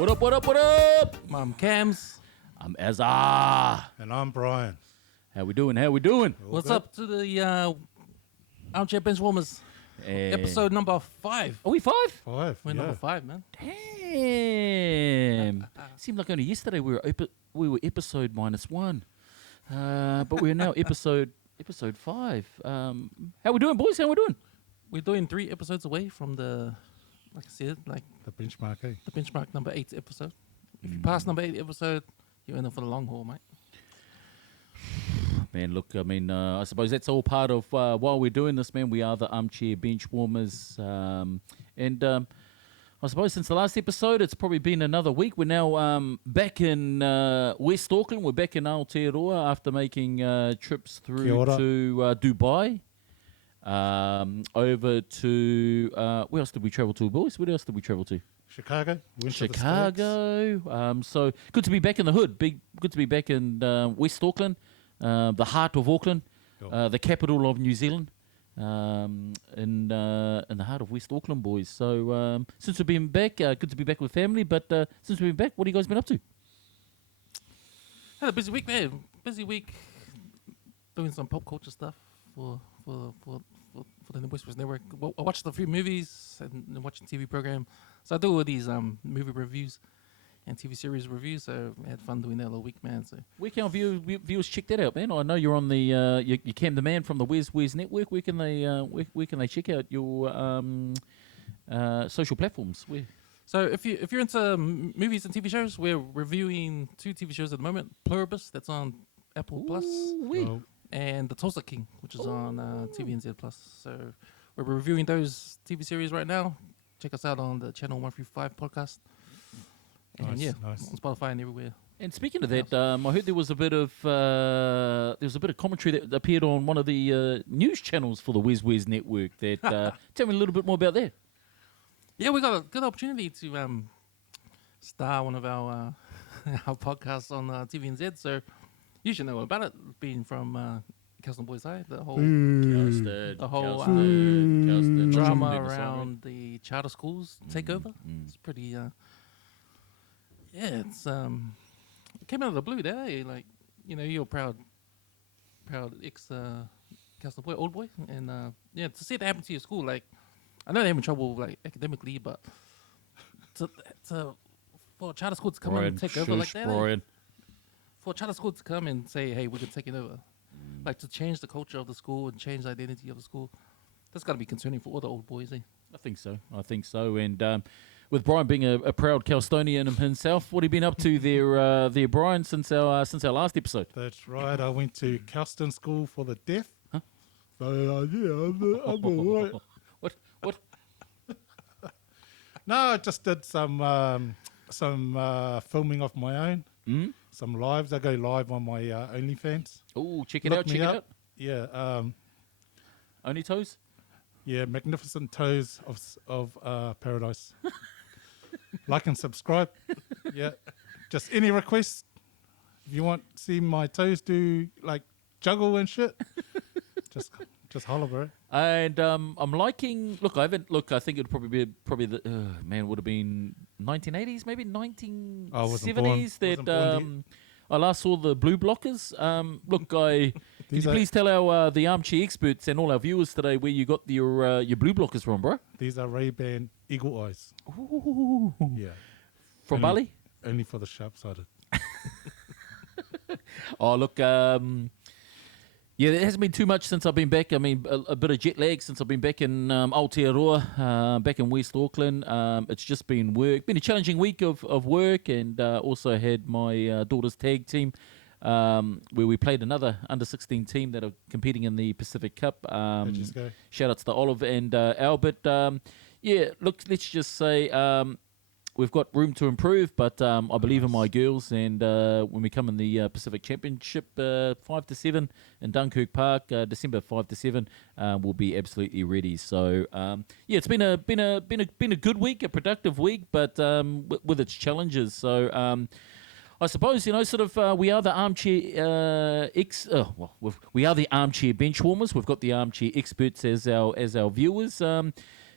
What up, what up, what up? I'm Camz. I'm Azar. And I'm Brian. How we doing? How we doing? What's good? up to the Armchair Bench Warmers? Episode number 5. Are we 5? 5. We're number 5, man. Damn. Seemed like only yesterday we were episode -1. But we're now episode 5. How we doing, boys? How we doing? We're doing 3 episodes away from the, like I said, like The benchmark, eh? the benchmark number 8 episode. If you pass number 8 episode, you're in it for the long haul, mate. Man, look, I mean, I suppose that's all part of while we're doing this, man. We are the Armchair Bench Warmers. I suppose since the last episode, it's probably been another week. We're now back in West Auckland. We're back in Aotearoa after making trips through to Dubai. Over to, where else did we travel to, boys? Where else did we travel to? Chicago. Went to the Chicago. So good to be back in the hood. Good to be back in West Auckland, the heart of Auckland, the capital of New Zealand, in the heart of West Auckland, boys. So since we've been back, good to be back with family. But since we've been back, what have you guys been up to? Had a busy week, man. Busy week doing some pop culture stuff for the West Coast Network. Well, I watched a few movies and watching TV program. So I do all these movie reviews and TV series reviews. So I had fun doing that all week, man. So Where can our viewers check that out, man? I know you're on the you Cam the Man from the Wes Network. Where can they check out your social platforms? Where? So if you're into movies and TV shows, we're reviewing 2 TV shows at the moment. Pluribus, that's on Apple Plus, Oh, and The Tulsa King, which is on TVNZ Plus. So we're reviewing those TV series right now. Check us out on the Channel 135 podcast. And Nice, yeah, nice. on Spotify and everywhere. And speaking of that, I heard there was a bit of commentary that appeared on one of the news channels for the Wes Network. That tell me a little bit more about that. Yeah, we got a good opportunity to star one of our our podcasts on TVNZ. So you should know about it, being from Castle Boys High. The whole The whole, drama around the charter schools takeover. It's pretty. Yeah, it's it came out of the blue there. Like, you know, you're a proud ex Castle Boy, old boy, and yeah, to see it happen to your school, like, I know they're having trouble like academically, but for a charter school to come in and take over like that, for a charter school to come and say, hey, we're gonna take it over, like to change the culture of the school and change the identity of the school, that's got to be concerning for all the old boys, eh? I think so. And with Brian being a proud Calstonian himself, what have you been up to there, Brian, since our last episode? that's right. I went to Calston School for the Deaf. Huh? So, yeah, I'm all right. What? No, I just did some filming of my own. Some lives. I go live on my OnlyFans. Oh, check it Look out. me Check it up. out. Yeah. Only toes. Yeah, magnificent toes of paradise. Like and subscribe. Yeah, just any requests. If you want to see my toes do like juggle and shit, just holler, bro. And I'm liking. Look, I haven't. Look, I think it'd probably the man would have been 1980s, maybe 1970s. I wasn't born I last saw the Blue Blockers. Look, could you please tell our the Armchair experts and all our viewers today where you got your Blue Blockers from, bro? These are Ray-Ban Eagle Eyes. Ooh. Yeah, From Only- Bali? only for the sharp-sighted. Oh, look, yeah, it hasn't been too much since I've been back. I mean, a bit of jet lag since I've been back in Aotearoa, back in West Auckland. It's just been work. Been a challenging week of work, and also had my daughter's tag team, where we played another under-16 team that are competing in the Pacific Cup. Just go. Shout outs to Olive and Albert. Yeah, look, let's just say we've got room to improve, but I believe in my girls, and when we come in the Pacific Championship 5-7 in Dunkirk Park, December 5-7, we'll be absolutely ready. So yeah, it's been a good week, a productive week, but with its challenges. So I suppose, you know, sort of we are the armchair we are the armchair bench warmers. We've got the armchair experts as our viewers.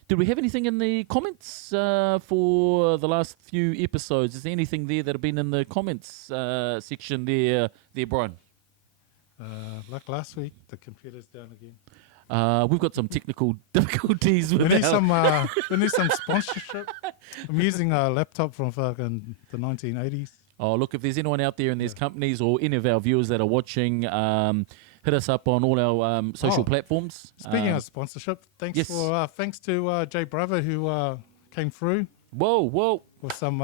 Did we have anything in the comments for the last few episodes? Is there anything there that have been in the comments section there, Brian? Like last week, the computer's down again. We've got some technical difficulties with We need our... we need some sponsorship. I'm using a laptop from fucking the 1980s. Oh, look, if there's anyone out there and there's companies or any of our viewers that are watching, hit us up on all our social platforms. Speaking of sponsorship, thanks to Jay Bravo who came through. Whoa. With some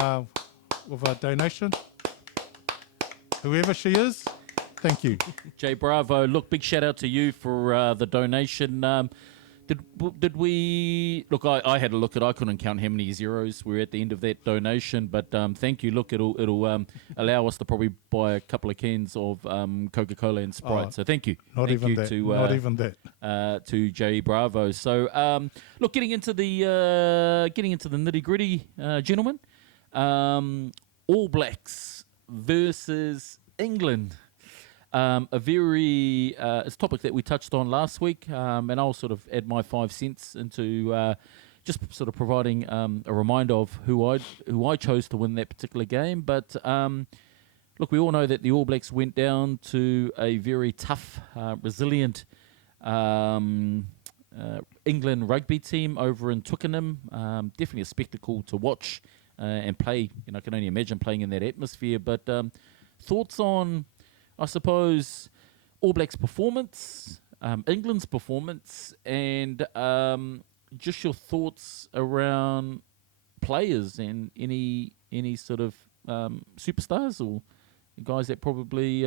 with a donation. Whoever she is, thank you. Jay Bravo, look, big shout out to you for the donation. Did we look? I had a look at. I couldn't count how many zeros were at the end of that donation, but thank you. Look, it'll allow us to probably buy a couple of cans of Coca-Cola and Sprite. So thank you. Not even that. To Jay Bravo. So look, getting into the nitty gritty, gentlemen. All Blacks versus England. It's a topic that we touched on last week, and I'll sort of add my 5 cents into just sort of providing a reminder of who I chose to win that particular game. But look, we all know that the All Blacks went down to a very tough, resilient England rugby team over in Twickenham. Definitely a spectacle to watch and play. I can only imagine playing in that atmosphere. But thoughts on, I suppose, All Blacks' performance, England's performance, and just your thoughts around players and any sort of superstars or guys that probably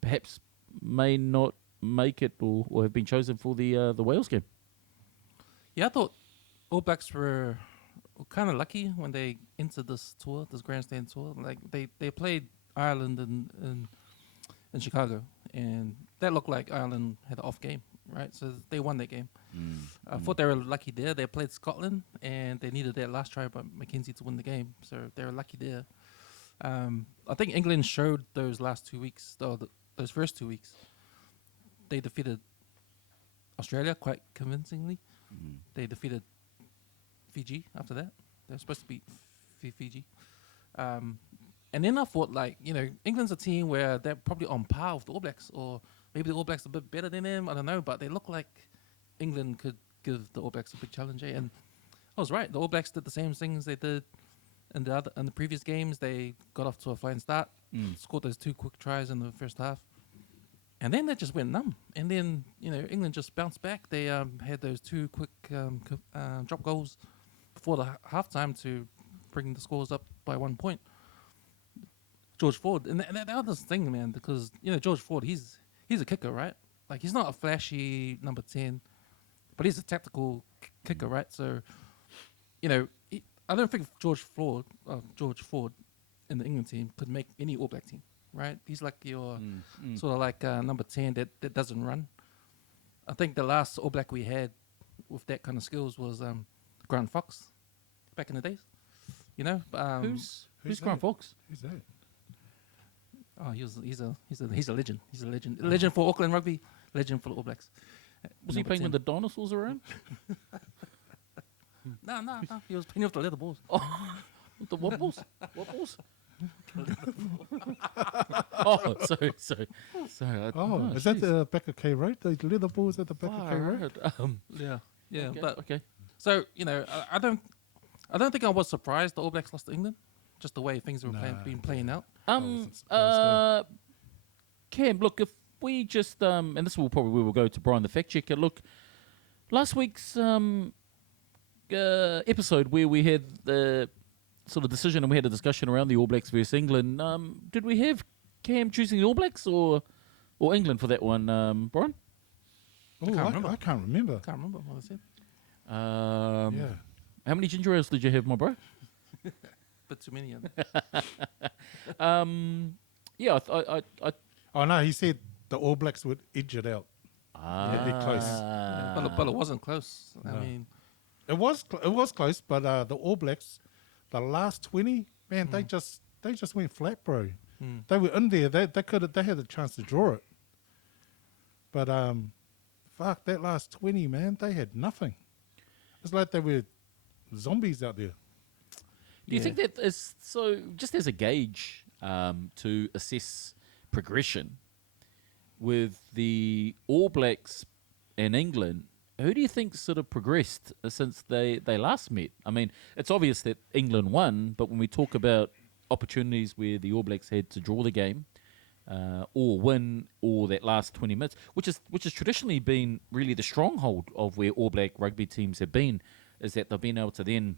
perhaps may not make it or have been chosen for the Wales game. Yeah, I thought All Blacks were kind of lucky when they entered this tour, this grandstand tour. Like they played Ireland in Chicago, and that looked like Ireland had an off game, right? So they won that game. I thought they were lucky there. They played Scotland, and they needed that last try by Mackenzie to win the game, so they were lucky there. I think England showed those last 2 weeks, those first 2 weeks. They defeated Australia quite convincingly. They defeated Fiji after that. They were supposed to beat Fiji. And then I thought, England's a team where they're probably on par with the All Blacks, or maybe the All Blacks are a bit better than them. I don't know, but they look like England could give the All Blacks a big challenge. And I was right. The All Blacks did the same things they did in the previous games. They got off to a flying start, scored those 2 quick tries in the first half, and then they just went numb. And then England just bounced back. They had those 2 quick drop goals before the halftime to bring the scores up by 1 point. George Ford, and that other thing, man, because George Ford, he's a kicker, right? Like, he's not a flashy number 10, but he's a tactical kicker, right? So, I don't think George Ford in the England team could make any All Black team, right? He's like your sort of like number 10 that doesn't run. I think the last All Black we had with that kind of skills was Grant Fox back in the days. Who's Grant Fox? Who's that? Oh, he's a legend. He's a legend. Legend for Auckland rugby. Legend for the All Blacks. Was he playing when the dinosaurs were around? No. He was playing with the leather balls. Oh, the what balls? What balls? Oh, sorry. Is that the back of K Road? The leather balls at the back of K Road? Yeah. Okay, But okay. so I don't think I was surprised the All Blacks lost to England. Just the way things were playing out. Cam, look, if we just and this will probably we will go to Brian the fact checker. Look, last week's episode where we had the sort of decision and we had a discussion around the All Blacks versus England. Did we have Cam choosing the All Blacks or England for that one, Brian? I can't remember. Can't remember what I said. Yeah. How many ginger ales did you have, my bro? But too many of them. Yeah, I Oh no, he said the All Blacks would edge it out. They'd be close. But it wasn't close. No. I mean, It was close, but the All Blacks, the last 20, man, they just went flat, bro. They were in there. They had a chance to draw it, but fuck that last 20, man, they had nothing. It's like they were zombies out there. Do you think that is so? Just as a gauge to assess progression with the All Blacks and England, who do you think sort of progressed since they last met? I mean, it's obvious that England won, but when we talk about opportunities where the All Blacks had to draw the game or win, or that last 20 minutes, which has traditionally been really the stronghold of where All Black rugby teams have been, is that they've been able to then,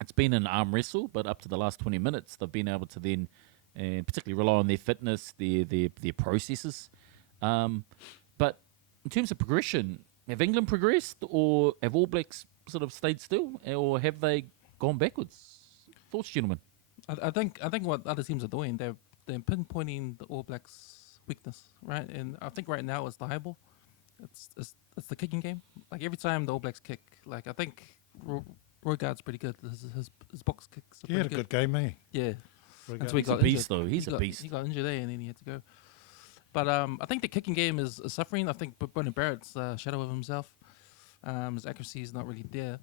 it's been an arm wrestle, but up to the last 20 minutes, they've been able to then, and particularly rely on their fitness, their processes. But in terms of progression, have England progressed, or have All Blacks sort of stayed still, or have they gone backwards? Thoughts, gentlemen? I think what other teams are doing, they're pinpointing the All Blacks' weakness, right? And I think right now it's the high ball. It's the kicking game. Like every time the All Blacks kick, like I think Roygaard's pretty good. His box kicks are He had a pretty good game, eh? Yeah. Roygaard. Until he He's a got beast, injured. though. He's a beast. He got injured there, and then he had to go. But I think the kicking game is suffering. I think Brendan Barrett's a shadow of himself. His accuracy is not really there.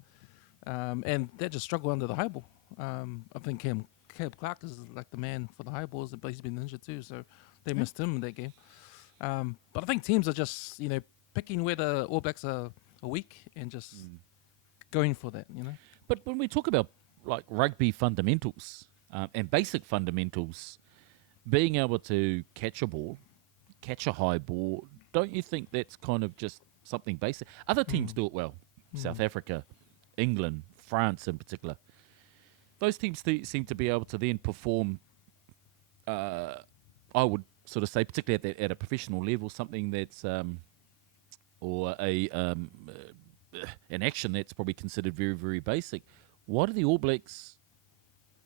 And they just struggle under the high ball. I think Caleb Clark is like the man for the high balls, but he's been injured too, so they missed him in that game. But I think teams are just, picking where the All Blacks are weak and just going for that, But when we talk about like rugby fundamentals and basic fundamentals, being able to catch a ball, catch a high ball, don't you think that's kind of just something basic? Other teams do it well. South Africa, England, France in particular. Those teams seem to be able to then perform, I would sort of say, particularly at a professional level, something that's, or an action that's probably considered very, very basic. Why do the All Blacks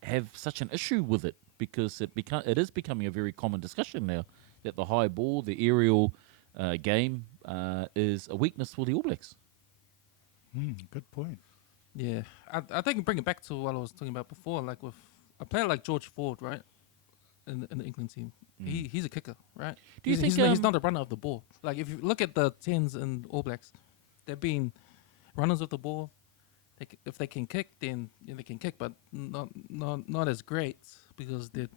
have such an issue with it? Because it is becoming a very common discussion now that the high ball, the aerial game is a weakness for the All Blacks. Good point. Yeah, I think bring it back to what I was talking about before, like with a player like George Ford, right, in the England team. He's a kicker, right? Do you think he's not a runner of the ball? Like if you look at the 10s in All Blacks, they've been runners of the ball. If they can kick, then they can kick, but not as great because their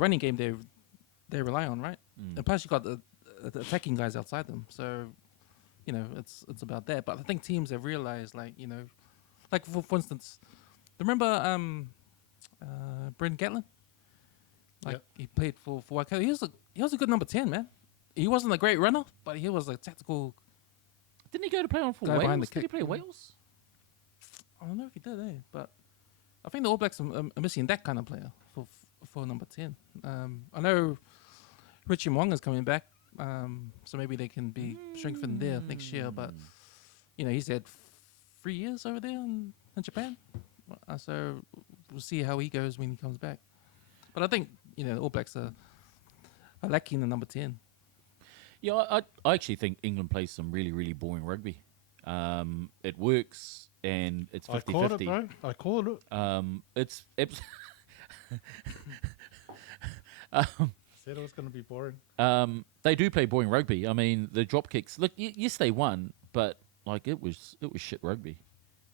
running game they rely on, right? And plus you got the attacking guys outside them, so. It's about that. But I think teams have realized, like for instance, remember Brendan Gatlin? He played for Waikato. He was a good number 10, man. He wasn't a great runner, but he was a tactical. Didn't he go to play on for Guy behind Wales? the Did he kick. play Wales? I don't know if he did, but I think the All Blacks are missing that kind of player for number 10. I know Richie Mwonga's coming back. So maybe they can be strengthened there next year. But, he's had 3 years over there in Japan. So we'll see how he goes when he comes back. But I think, the All Blacks are lacking the number 10. Yeah, I actually think England plays some really, really boring rugby. It works, and it's 50-50. I called it, bro. I called it. Said it was going to be boring. They do play boring rugby. I mean, the drop kicks. Look, yes, they won, but like it was shit rugby.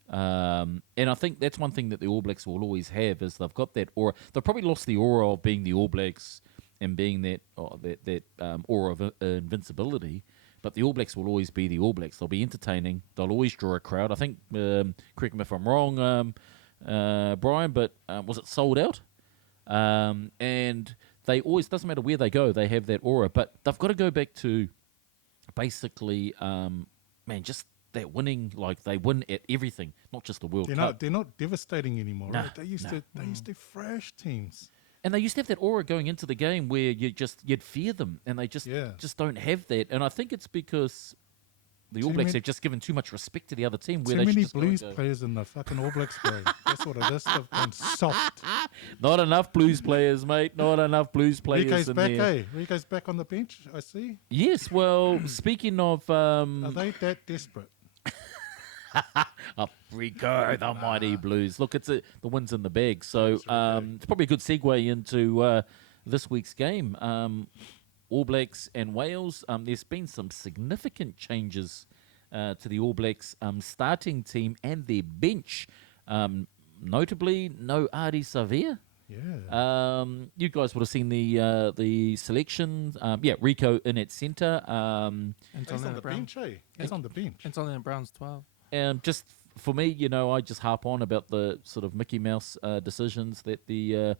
And I think that's one thing that the All Blacks will always have is they've got that aura. They've probably lost the aura of being the All Blacks and being that aura of invincibility. But the All Blacks will always be the All Blacks. They'll be entertaining. They'll always draw a crowd. I think, correct me if I'm wrong, Brian, but was it sold out? And they always, doesn't matter where they go, they have that aura. But they've got to go back to basically, just that winning, like they win at everything, not just the World Cup. They're not devastating anymore, Nah, right? They used to thrash teams. And they used to have that aura going into the game where you'd fear them, and they just don't have that. And I think it's because the All Blacks have just given too much respect to the other team. Where Too they many just Blues players in the fucking All Blacks, bro. That's what it is. They've gone soft. Not enough Blues players, mate. Not enough Blues players Rico's in back, there. eh? Rico's back on the bench, I see. Yes, well, speaking of... Are they that desperate? Rico, the mighty Blues. Look, the win's in the bag. So it's probably a good segue into this week's game. All Blacks and Wales. There's been some significant changes to the All Blacks starting team and their bench. Notably, no Adi Savia. Yeah. You guys would have seen the selection. Rico in at centre. He's on the bench, eh? He's on the bench. Antonio Brown's 12. Just for me, I just harp on about the sort of Mickey Mouse decisions that the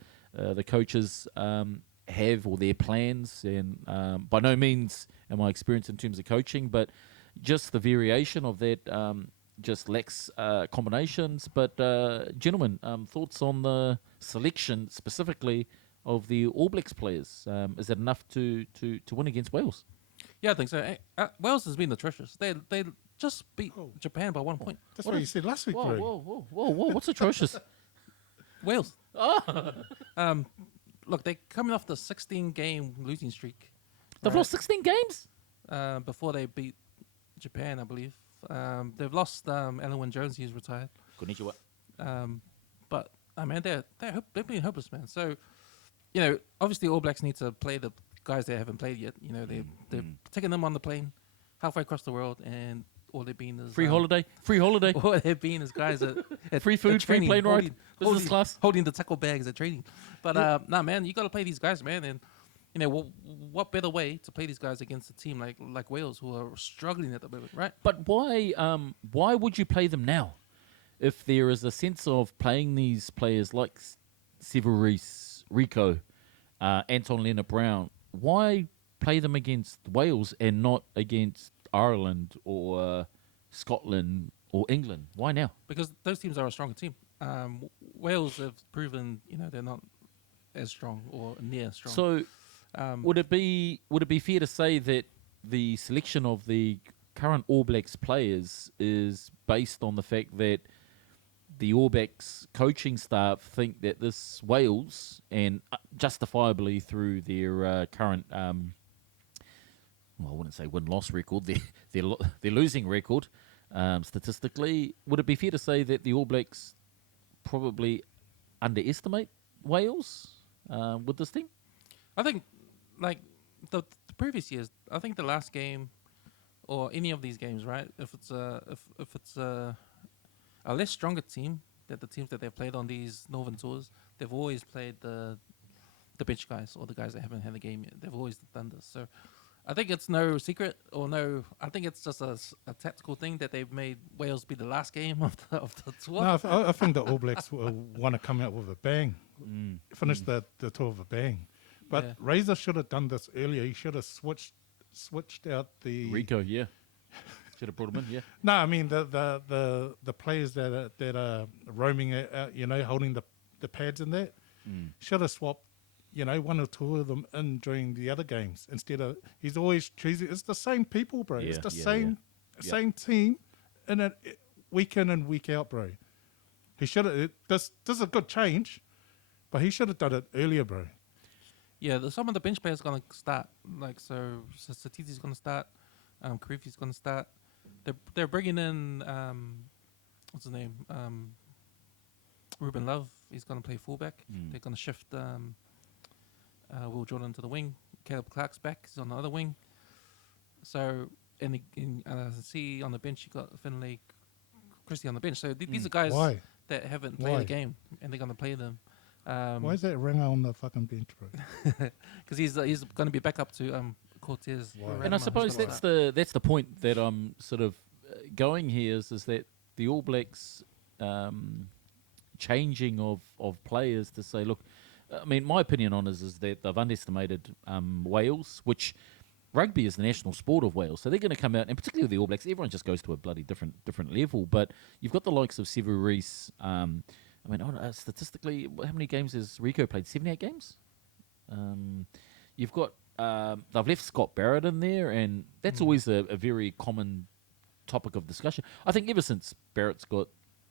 coaches have, or their plans, and by no means am I experienced in terms of coaching, but just the variation of that just lacks combinations. But gentlemen, thoughts on the selection specifically of the All Blacks players? Is that enough to win against Wales? Yeah, I think so. Wales has been atrocious. They just beat Japan by 1 point. That's what you said last week, bro. Whoa! What's atrocious? Wales. Look, they're coming off the 16-game losing streak. They've lost 16 games? Before they beat Japan, I believe. They've lost Alan Jones, he's retired. Konnichiwa. But, man, they've been hopeless, man. So, obviously All Blacks need to play the guys they haven't played yet. They're taking them on the plane halfway across the world, and all they've been is... Free holiday. All they've been is guys at Free food, free plane ride, business class. Holding the tackle bags at training. But, man, you got to play these guys, man. And, what better way to play these guys against a team like Wales, who are struggling at the moment, right? But why would you play them now? If there is a sense of playing these players like Severis, Rico, Anton Leonard-Brown, why play them against Wales and not against Ireland or Scotland or England? Why now? Because those teams are a stronger team. Wales have proven, they're not as strong or near strong. So, would it be fair to say that the selection of the current All Blacks players is based on the fact that the All Blacks coaching staff think that this Wales, and justifiably through their current, I wouldn't say win-loss record, their losing record, statistically, would it be fair to say that the All Blacks probably underestimate Wales with this team? I think, like the previous years, I think the last game or any of these games, right? If it's a less stronger team than the teams that they've played on these Northern tours, they've always played the bench guys or the guys that haven't had a game yet. They've always done this. So I think it's no secret I think it's just a tactical thing that they've made Wales be the last game of the tour. No, I think the All Blacks will want to come out with a bang. Finish the tour with a bang. But Razor should have done this earlier. He should have switched out the Rico, yeah. Should have brought him in, yeah. No, I mean the players that are roaming out, holding the pads and that. Should have swapped, one or two of them in during the other games instead of. He's always choosing. It's the same people, bro. It's the same team, in it week in and week out, bro. He should have. This is a good change, but he should have done it earlier, bro. Yeah, some of the bench players going to start. Satiti's going to start. Karifi's going to start. They're bringing in what's his name? Ruben Love. He's going to play fullback. They're going to shift Will Jordan to the wing. Caleb Clark's back. He's on the other wing. So see on the bench you got Finlay, Christie on the bench. So these are guys that haven't played a game, and they're going to play them. Why is that ringer on the fucking bench, bro? Because he's going to be back up to Cortez. And I suppose that's the point that I'm sort of going here is that the All Blacks changing of players to say, look, I mean, my opinion on is that they've underestimated Wales, which rugby is the national sport of Wales, so they're going to come out, and particularly with the All Blacks, everyone just goes to a bloody different level. But you've got the likes of Severis. I mean, statistically, how many games has Rico played? 78 games? You've got, they've left Scott Barrett in there, and that's always a very common topic of discussion. I think ever since Barrett's got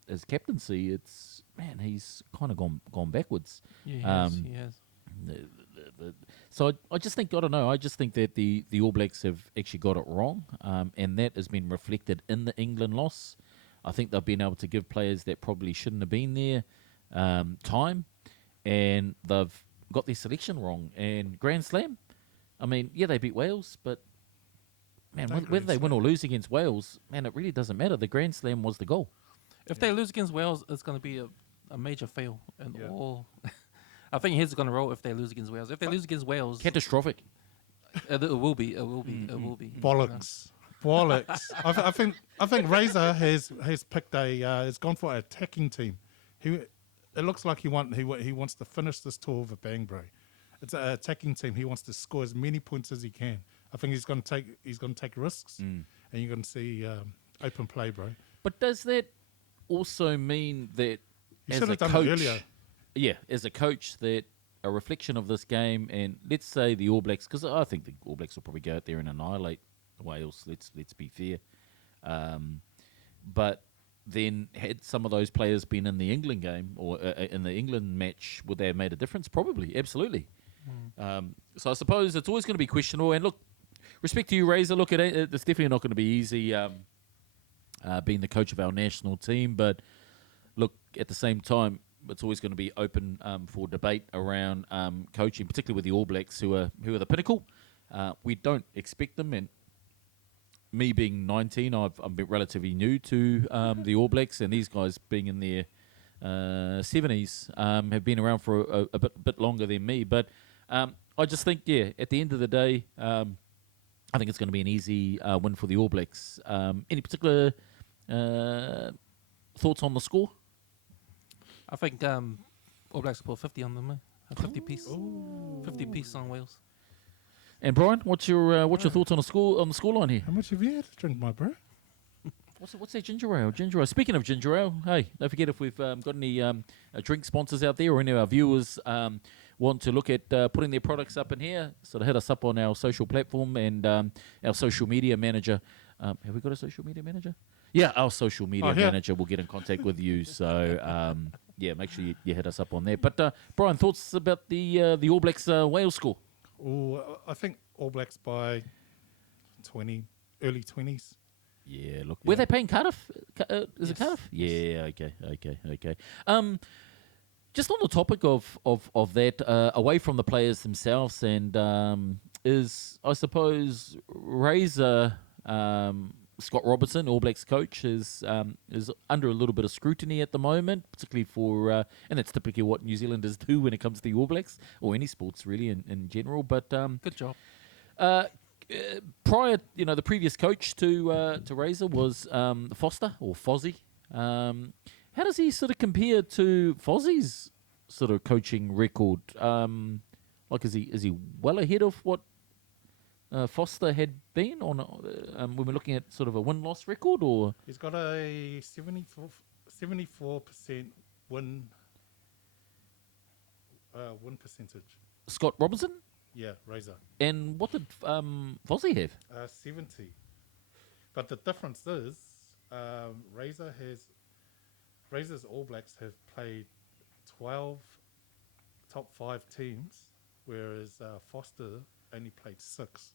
his captaincy, he's kind of gone backwards. Yeah, he has. So I just think, I don't know, I just think that the All Blacks have actually got it wrong, and that has been reflected in the England loss. I think they've been able to give players that probably shouldn't have been there time, and they've got their selection wrong. And Grand Slam, I mean, yeah, they beat Wales, but man, No whether Grand they win Slam. or lose against Wales, man, it really doesn't matter. The Grand Slam was the goal. If they lose against Wales, it's going to be a major fail. And Yeah. all, I think heads are going to roll if they lose against Wales. If they lose against Wales, Catastrophic. it will be. It will be. It will be. Bollocks. Bollocks. I think Razor has picked has gone for an attacking team. It looks like he wants to finish this tour with a bang, bro. It's an attacking team. He wants to score as many points as he can. I think he's going to take risks, and you're going to see open play, bro. But does that also mean that You as should a have done coach, it earlier. yeah, as a coach, that a reflection of this game, and let's say the All Blacks, because I think the All Blacks will probably go out there and annihilate Wales. Let's be fair, but then had some of those players been in the England game or in the England match, would they have made a difference? Probably, absolutely. So I suppose it's always going to be questionable. And look, respect to you, Razor. Look, it's definitely not going to be easy being the coach of our national team. But look, at the same time, it's always going to be open for debate around coaching, particularly with the All Blacks, who are the pinnacle. We don't expect them, and me being 19, I'm relatively new to the All Blacks, and these guys being in their 70s have been around for a bit longer than me. But I just think, at the end of the day, I think it's going to be an easy win for the All Blacks. Any particular thoughts on the score? I think All Blacks will put 50 on them. A 50 piece. 50 piece on Wales. And Brian, what's your thoughts on the scoreline here? How much have you had to drink, my bro? What's that ginger ale? Ginger ale. Speaking of ginger ale, hey, don't forget if we've got any drink sponsors out there or any of our viewers want to look at putting their products up in here, so to hit us up on our social platform and our social media manager. Have we got a social media manager? Yeah, our social media manager will get in contact with you. So make sure you hit us up on there. But Brian, thoughts about the All Blacks Wales score? Oh, I think All Blacks by 20, early 20s. Yeah, look. Were they paying Cardiff? Is it Yes. Cardiff? Yeah, okay. Just on the topic of that, away from the players themselves, and is, I suppose, Razor, Scott Robertson, All Blacks coach, is under a little bit of scrutiny at the moment, particularly for, and that's typically what New Zealanders do when it comes to the All Blacks, or any sports really in general. But Good job. prior, the previous coach to Razor was Foster or Fozzie. How does he sort of compare to Fozzie's sort of coaching record? Is he well ahead of what Foster had been on when we're looking at sort of a win-loss record, or He's got a 74% win percentage. Scott Robertson? Yeah, Razor. And what did Fozzie have? 70. But the difference is Razor's All Blacks have played 12 top 5 teams, whereas Foster only played 6.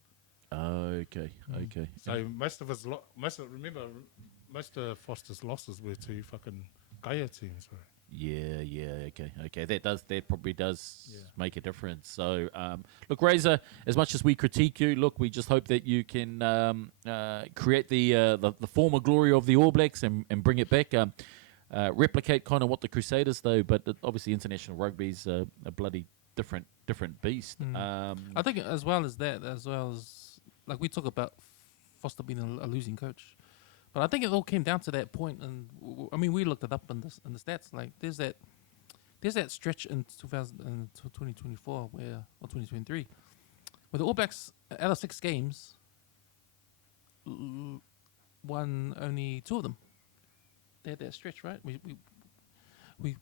Okay. So most of Foster's losses were to fucking Gaia teams, right? Yeah, okay. That probably does make a difference. So, look, Razor, as much as we critique you, look, we just hope that you can create the former glory of the All Blacks and bring it back. Replicate kind of what the Crusaders, though, but obviously international rugby's a bloody different beast. I think as well as like we talk about Foster being a losing coach, but I think it all came down to that point. And we looked it up in the stats. Like there's that stretch in 2024 or 2023 where the All Blacks out of 6 games won only 2 of them. They had that stretch, right? We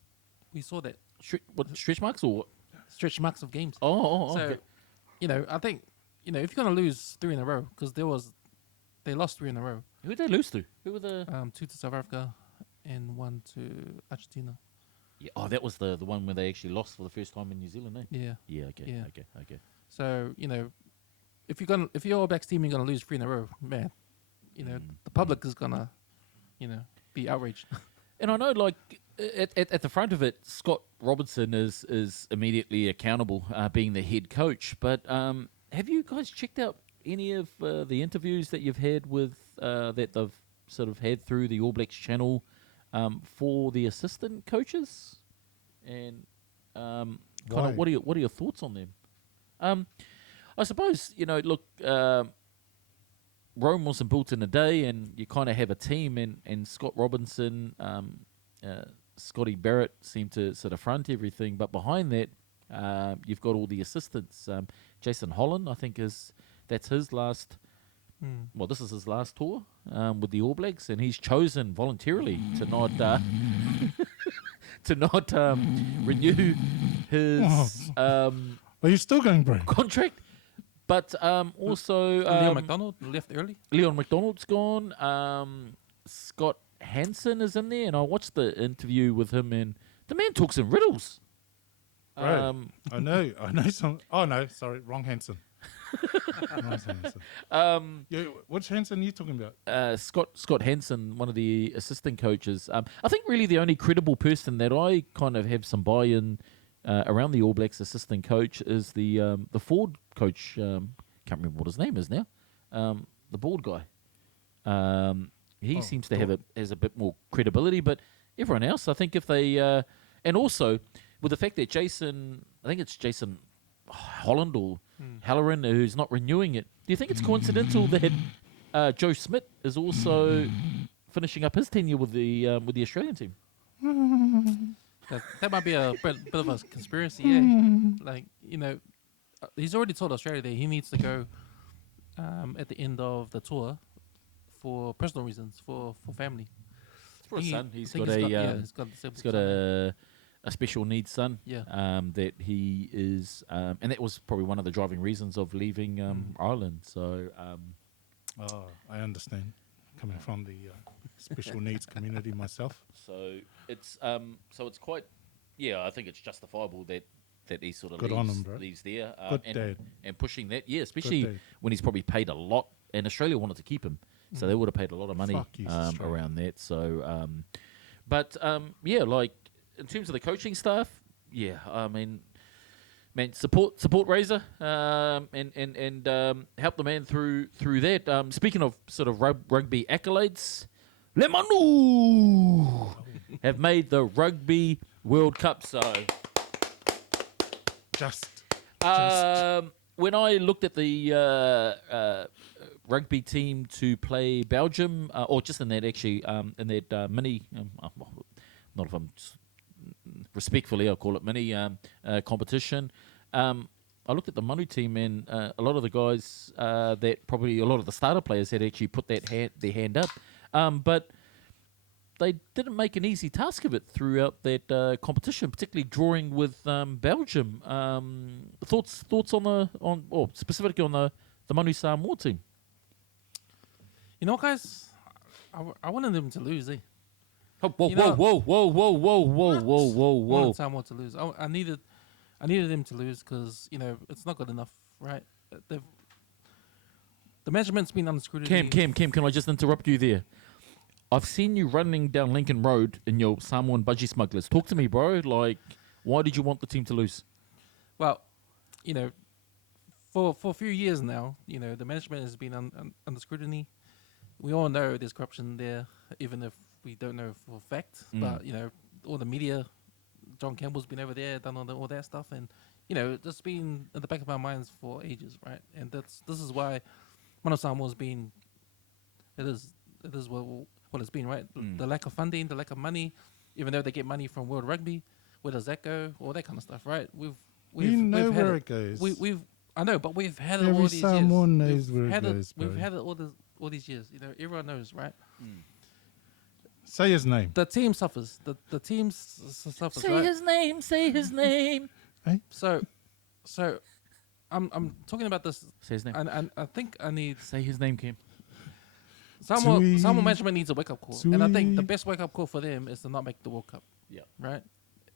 saw that Stretch marks or what? stretch marks of games. Oh, So, okay. I think, if you're going to lose 3 in a row, because they lost 3 in a row. Who did they lose to? Who were the? 2 to South Africa and 1 to Argentina. Yeah, that was the one where they actually lost for the first time in New Zealand, eh? Yeah. Yeah, okay, Yeah. okay. So, if your All Blacks team is going to lose 3 in a row, man, the public is going to, be outraged. And I know, like, at the front of it, Scott Robertson is immediately accountable, being the head coach. But have you guys checked out any of the interviews that you've had with that they've sort of had through the All Blacks channel for the assistant coaches, and kind Why? of what are your thoughts on them? I suppose look, Rome wasn't built in a day, and you kind of have a team, and Scott Robertson, Scotty Barrett seem to sort of front everything, but behind that, you've got all the assistants. Jason Holland, I think, that's his last. Well, this is his last tour with the All Blacks, and he's chosen voluntarily to not renew his Are you still going, bro? contract. But also Leon McDonald left early. Leon McDonald's gone. Scott Hansen is in there, and I watched the interview with him, and the man talks in riddles. Right. I know some. Oh no, sorry, wrong Hansen. Wrong Hansen. Which Hansen are you talking about? Scott Hansen, one of the assistant coaches. I think really the only credible person that I kind of have some buy-in around the All Blacks assistant coach is the Ford coach. Can't remember what his name is now. The bald guy. He seems to has a bit more credibility, but everyone else, I think if they and also with the fact that Jason, I think it's Jason Holland or Halloran who's not renewing it. Do you think it's coincidental that Joe Smith is also finishing up his tenure with the Australian team? That might be a bit of a conspiracy, yeah. Like, he's already told Australia that he needs to go at the end of the tour for personal reasons, for family. It's for his son. He's got a special needs son. Yeah. That he is, and that was probably one of the driving reasons of leaving Ireland. So, I understand. Coming from the special needs community myself. So it's quite, I think it's justifiable that he sort of Good on him, bro. leaves there. Good dad. And pushing that, especially dad. when he's probably paid a lot, and Australia wanted to keep him, so they would have paid a lot of money Fuck you, Australia. around that. So, like in terms of the coaching staff, I mean, man, support Razor, and help the man through that. Speaking of sort of rugby accolades, Le Manu have made the Rugby World Cup. So, Just. when I looked at the rugby team to play Belgium, or just in that actually, in that mini, not if I'm respectfully, I'll call it mini competition. I looked at the Manu team, and a lot of the guys that probably a lot of the starter players had actually put their hand up, but they didn't make an easy task of it throughout that competition, particularly drawing with Belgium. Thoughts or specifically on the Manu Samoa team? You know, guys, I wanted them to lose, eh? Oh, whoa. Wanted Samoa to lose. I needed them to lose because it's not good enough, right? The measurement's been under scrutiny. Cam, can I just interrupt you there? I've seen you running down Lincoln Road in your Samoan budgie smugglers. Talk to me, bro. Like, why did you want the team to lose? Well, for a few years now, the management has been under scrutiny. We all know there's corruption there, even if we don't know for a fact. But all the media, John Campbell's been over there, done all that stuff, and it's been in the back of our minds for ages, right? And this is why Manu Samoa's been. It is what it's been, right? The lack of funding, the lack of money, even though they get money from World Rugby, where does that go? All that kind of stuff, right? You know where it goes. I know, but we've had it Every all these Samoan years. knows where it goes, bro. We've had it all these years. Everyone knows, right? Say his name. The team suffers. The team suffers. Say right? his name. Say his name. Hey? So, I'm talking about this. Say his name. And I think I need Say his name, Cam. Samoa management needs a wake up call, and I think the best wake up call for them is to not make the World Cup. Yeah. Right.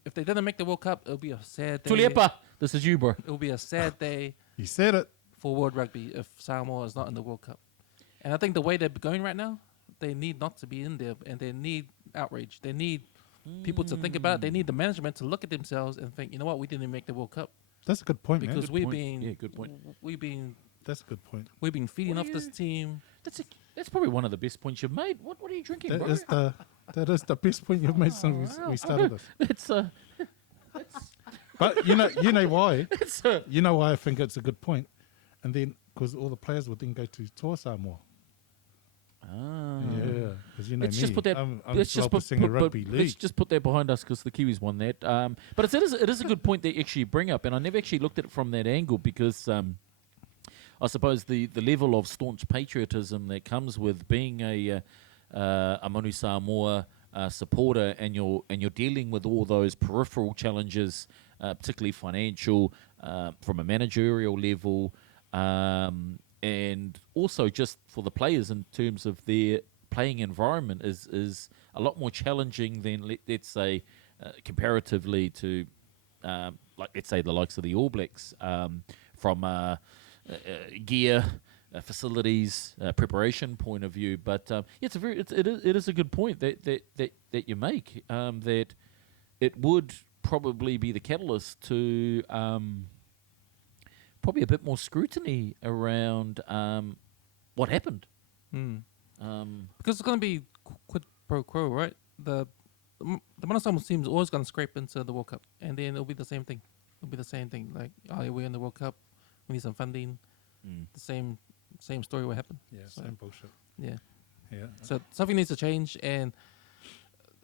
If they didn't make the World Cup, it'll be a sad day. Tuliepa, this is you, bro. It'll be a sad day He said it. for World Rugby if Samoa is not in the World Cup. And I think the way they're going right now, they need not to be in there, and they need outrage. They need people to think about it. They need the management to look at themselves and think, you know what, we didn't make the World Cup That's a good point, because man. we've point. been Yeah, good point. We've been That's a good point. We've been feeding What off do this you- team. That's probably one of the best points you've made. What are you drinking, That bro? is the best point you've made since we started this. It's But you know why? it's You know why I think it's a good point, and then because all the players would then go to tour Samoa. Yeah, because you know Let's me. just put that. I'm Let's just put, a rugby let's league. just put that behind us because the Kiwis won that. But it is a good point that you actually bring up, and I never actually looked at it from that angle because I suppose the level of staunch patriotism that comes with being a Manu Samoa supporter, and you're dealing with all those peripheral challenges, particularly financial, from a managerial level. And also just for the players in terms of their playing environment is a lot more challenging than let's say comparatively to like let's say the likes of the All Blacks from gear, facilities, preparation point of view. But it is a good point that you make, that it would probably be the catalyst to probably a bit more scrutiny around what happened. Because it's going to be quid pro quo, right? The Manu Samoa team's always going to scrape into the World Cup, and then it'll be the same thing. It'll be the same thing. Like, oh, we're in the World Cup. We need some funding. The same story will happen. Yeah, So, same bullshit. Yeah. Yeah. So something needs to change, and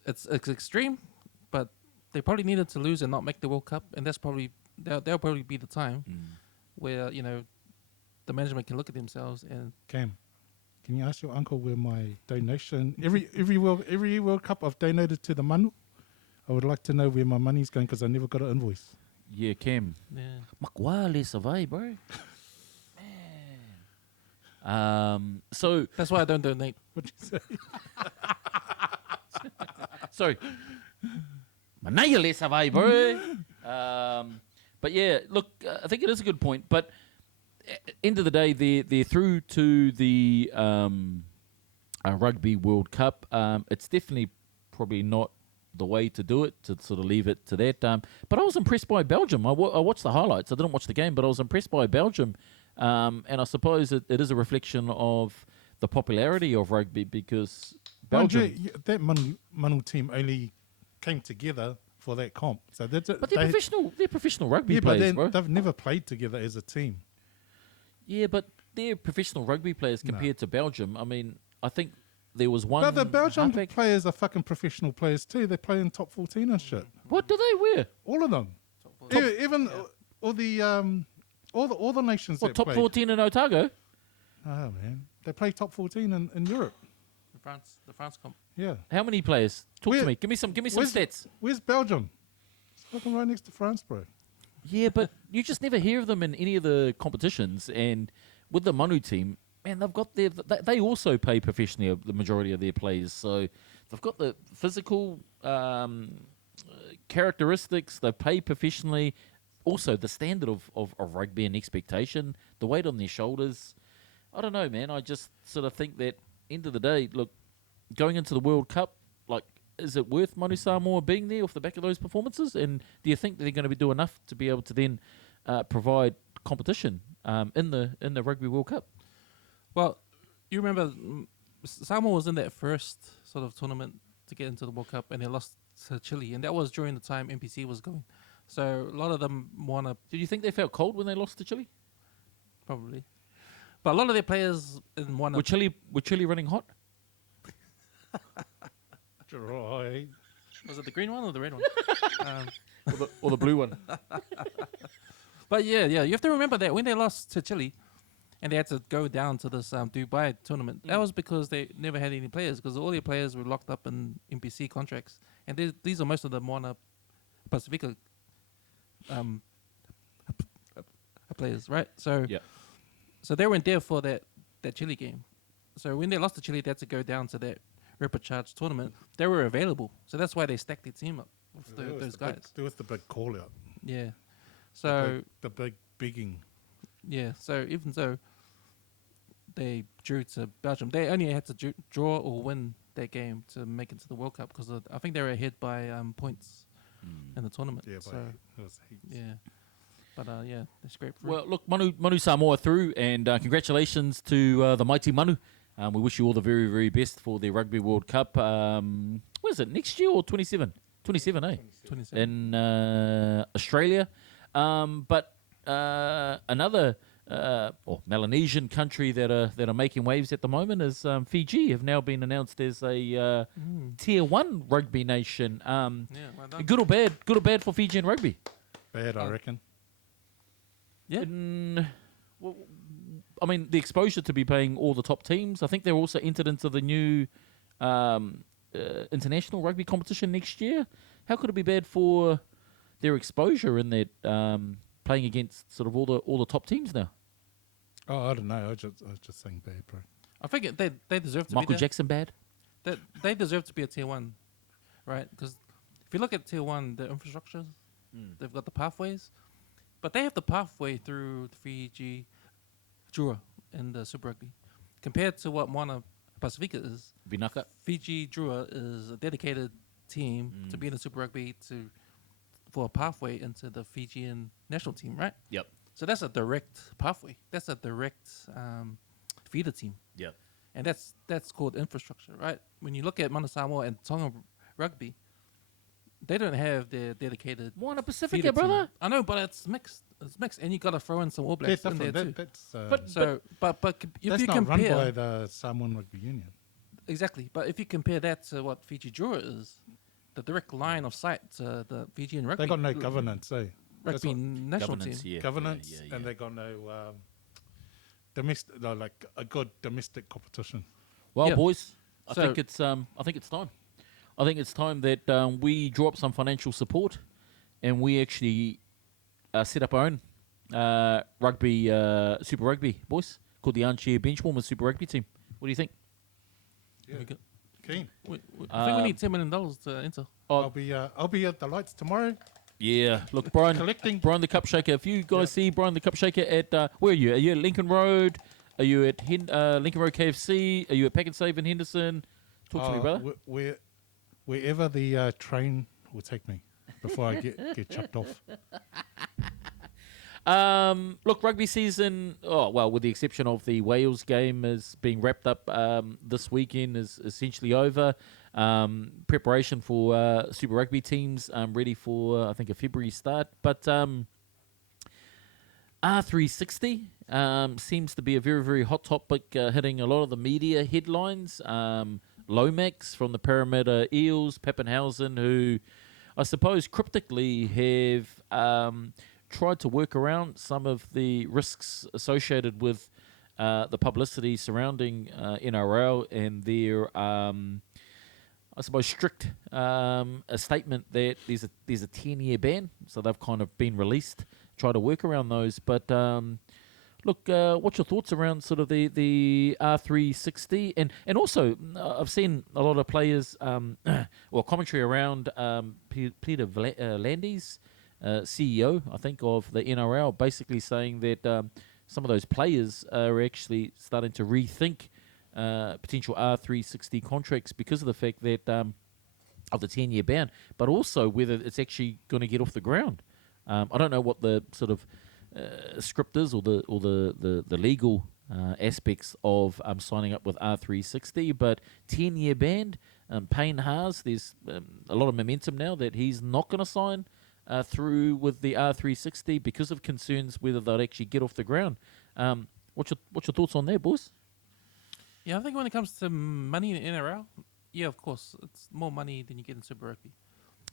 it's extreme, but they probably needed to lose and not make the World Cup, and that's probably that'll probably be the time where the management can look at themselves and Cam, can you ask your uncle where my donation every World Cup I've donated to the Manu? I would like to know where my money's going because I never got an invoice. Yeah, Cam. yeah. Makwale savai, bro. Man. So That's why I don't donate. What'd you say? sorry. Manayale savai, bro. But yeah, look, I think it is a good point. But end of the day, they're through to the Rugby World Cup. It's definitely probably not the way to do it, to sort of leave it to that. But I was impressed by Belgium. I watched the highlights. I didn't watch the game, but I was impressed by Belgium. And I suppose it is a reflection of the popularity of rugby because Belgium... that Manu team only came together for that comp. So that's it. But they're professional rugby yeah, players, but bro. they've never played together as a team. Yeah, but they're professional rugby players compared to Belgium. I mean, I think there was one... But the Belgian halfback- players are fucking professional players too. They play in top 14 and shit. What do they wear? All of them. Even all the nations What, that top played. 14 in Otago? Oh man, they play top 14 in Europe. The France comp. Yeah. How many players? Talk to Where- me. Give me some where's- stats. Where's Belgium? It's fucking right next to France, bro. Yeah, but you just never hear of them in any of the competitions. And with the Manu team, man, they've got they also pay professionally the majority of their players. So they've got the physical characteristics. They pay professionally. Also, the standard of rugby and expectation, the weight on their shoulders. I don't know, man. I just sort of think that end of the day, look, going into the World Cup, like, is it worth Manu Samoa being there off the back of those performances? And do you think that they're going to do enough to be able to then provide competition in the Rugby World Cup? Well, you remember Samoa was in that first sort of tournament to get into the World Cup, and they lost to Chile, and that was during the time NPC was going. So a lot of them want to Did you think they felt cold when they lost to Chile? probably, but a lot of their players didn't want Were to. Chile running hot? Right. Was it the green one or the red one? Or the blue one? But yeah, you have to remember that when they lost to Chile, and they had to go down to this Dubai tournament, that was because they never had any players, because all their players were locked up in NPC contracts, and these are most of the Moana Pacifica players, right? So Yeah. so they weren't there for that Chile game. So when they lost to Chile, they had to go down to that repechage tournament. They were available, so that's why they stacked their team up with those guys. There was the big call out. Yeah. So the big bigging. yeah. So even though they drew to Belgium, they only had to draw or win that game to make it to the World Cup, because I think they were ahead by points in the tournament. Yeah, so but it was heaps. yeah. But yeah, they scraped through. Well, look, Manu Samoa through, and congratulations to the mighty Manu. We wish you all the very, very best for the Rugby World Cup. What is it, next year or 27? 27, eh? 27. In Australia. But another Melanesian country that are making waves at the moment is Fiji. Have now been announced as a Tier 1 rugby nation. Yeah, well done. Good or bad for Fijian rugby? Bad, I reckon. Yeah. Well, I mean, the exposure to be playing all the top teams. I think they're also entered into the new international rugby competition next year. How could it be bad for their exposure in that playing against sort of all the top teams now? Oh, I don't know. I was just saying bad, bro. I think they deserve to Michael be there. Jackson bad? They deserve to be a Tier 1, right? Because if you look at Tier 1, the infrastructure, they've got the pathways, but they have the pathway through the Fiji, Jura, and the Super Rugby. Compared to what Moana Pacifica is, Binaka? Fiji Jura is a dedicated team to be in the Super Rugby for a pathway into the Fijian national team, right? Yep. So that's a direct pathway. That's a direct feeder team. Yep. And that's called infrastructure, right? When you look at Manu Samoa and Tonga rugby, they don't have their dedicated Moana feeder Pacifica, team. brother. I know, but it's mixed. It's mixed, and you got to throw in some All That's Blacks in there different. too. But If that's you not compare run by the Samoan Rugby Union. exactly, but if you compare that to what Fiji Jura is, the direct line of sight to the Fijian rugby, They got no governance, eh? That's rugby what- national team. Governance, yeah. governance, Yeah. and they got no domestic, like a good domestic competition. Well, Yeah. boys, I So- think it's time. I think it's time that we draw up some financial support, and we actually set up our own rugby, Super Rugby, boys, called the Armchair Benchwarmers Super Rugby team. What do you think? Yeah. We got- Keen. I think we need $10 million to enter. Oh, I'll be at the lights tomorrow. yeah. Look, Brian, Collecting. Brian the Cup Shaker. If you guys see Brian the Cup Shaker at where are you? Are you at Lincoln Road? Are you at Lincoln Road KFC? Are you at Pack and Save in Henderson? Talk to me, brother. Wherever the train will take me before I get chucked off. Look, rugby season, with the exception of the Wales game is being wrapped up this weekend, is essentially over. Preparation for Super Rugby teams ready for, I think, a February start. But R360 seems to be a very, very hot topic, hitting a lot of the media headlines. Lomax from the Parramatta Eels, Pappenhausen, who I suppose cryptically have tried to work around some of the risks associated with the publicity surrounding NRL and their, I suppose, strict a statement that there's a 10-year ban. So they've kind of been released, try to work around those. But look, what's your thoughts around sort of the R360? And also, I've seen a lot of players, commentary around Peter Landis, CEO, I think, of the NRL, basically saying that some of those players are actually starting to rethink potential R360 contracts because of the fact that of the 10-year ban, but also whether it's actually going to get off the ground. I don't know what the sort of script is or the legal aspects of signing up with R360, but 10-year ban. Payne Haas, there's a lot of momentum now that he's not going to sign through with the R360 because of concerns whether they'll actually get off the ground. What's your thoughts on that, boys? Yeah, I think when it comes to money in NRL, yeah, of course, it's more money than you get in Super Rugby.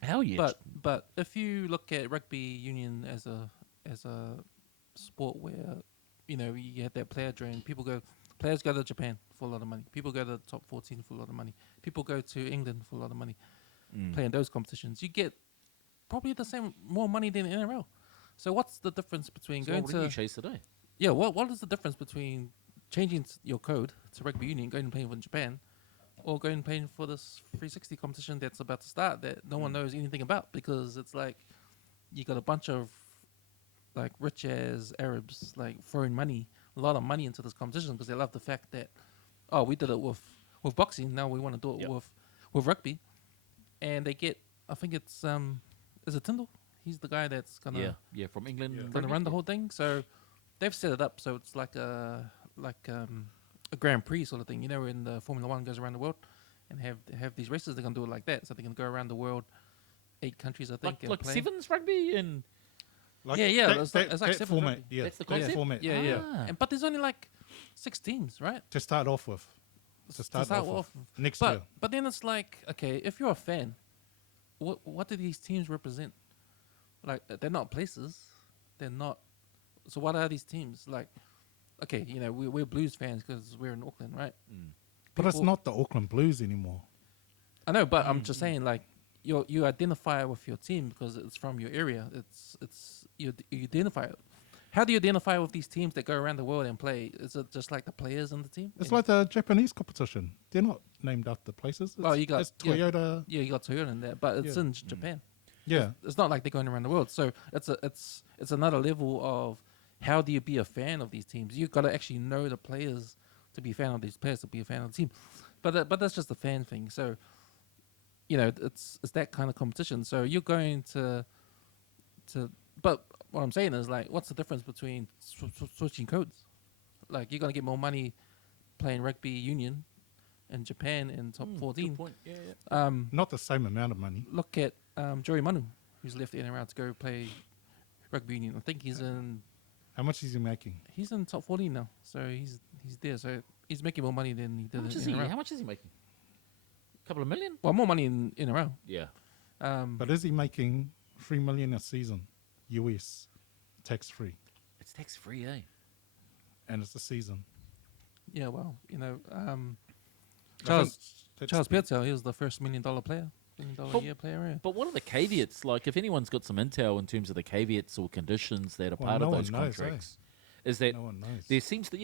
Hell yes. But if you look at rugby union as a sport where you have that player drain, players go to Japan for a lot of money. People go to the top 14 for a lot of money. People go to England for a lot of money. Playing those competitions, you get probably more money than NRL. So what's the difference between So going what did you to chase today? yeah? What is the difference between changing your code to rugby union, going and playing for Japan, or going and playing for this 360 competition that's about to start that no one knows anything about, because it's like you got a bunch of like rich ass Arabs like throwing a lot of money into this competition because they love the fact that we did it with boxing, now we want to do it with rugby, and they get, I think it's is it Tyndall He's the guy that's gonna from England. Yeah. gonna run the whole thing. So they've set it up so it's like a Grand Prix sort of thing. You know, when the Formula One goes around the world and have these races, they're gonna do it like that. So they can go around the world, 8 countries I think. and Like play. sevens rugby and Like Yeah, that, it's like that seven format. rugby. Yeah, That's the that concept? format. Yeah. Ah. But there's only like 6 teams, right? To start off with. To start off with. Next year. But then it's like, okay, if you're a fan, what do these teams represent? Like, they're not places. They're not. So what are these teams? Like, okay, you know, we're Blues fans because we're in Auckland, right? But it's People- not the Auckland Blues anymore. I know, but I'm just saying, like, you identify with your team because it's from your area. You identify it. How do you identify with these teams that go around the world and play? Is it just like the players on the team? It's And- like the Japanese competition. They're not named after places. It's, Well, you got- it's Toyota. yeah, you got Toyota in there, but it's Yeah. in Japan. Yeah. It's not like they're going around the world. So it's another level of how do you be a fan of these teams? You've got to actually know the players to be a fan of these players, to be a fan of the team. But that's just a fan thing. So, you know, it's that kind of competition. So you're going to but what I'm saying is, like, what's the difference between switching codes? Like, you're going to get more money playing rugby union in Japan in top 14. Good point. Yeah. Not the same amount of money. Look at Joey Manu, who's left in and around to go play rugby union. I think he's in How much is he making? top 14 now, so he's there. So he's making more money than he did How much in is he? NRL. How much is he making? A couple of million? Well, more money in NRL. Yeah. But is he making $3 million a season, US, tax free, It's tax free, eh? and it's a season? Yeah, well, you know, That's Charles Piazza, he was the first $1 million player, $1 million But- a year player. Yeah. But what are the caveats? Like, if anyone's got some intel in terms of the caveats or conditions that are Well, part no of one those knows, contracts, is that No one knows. there seems to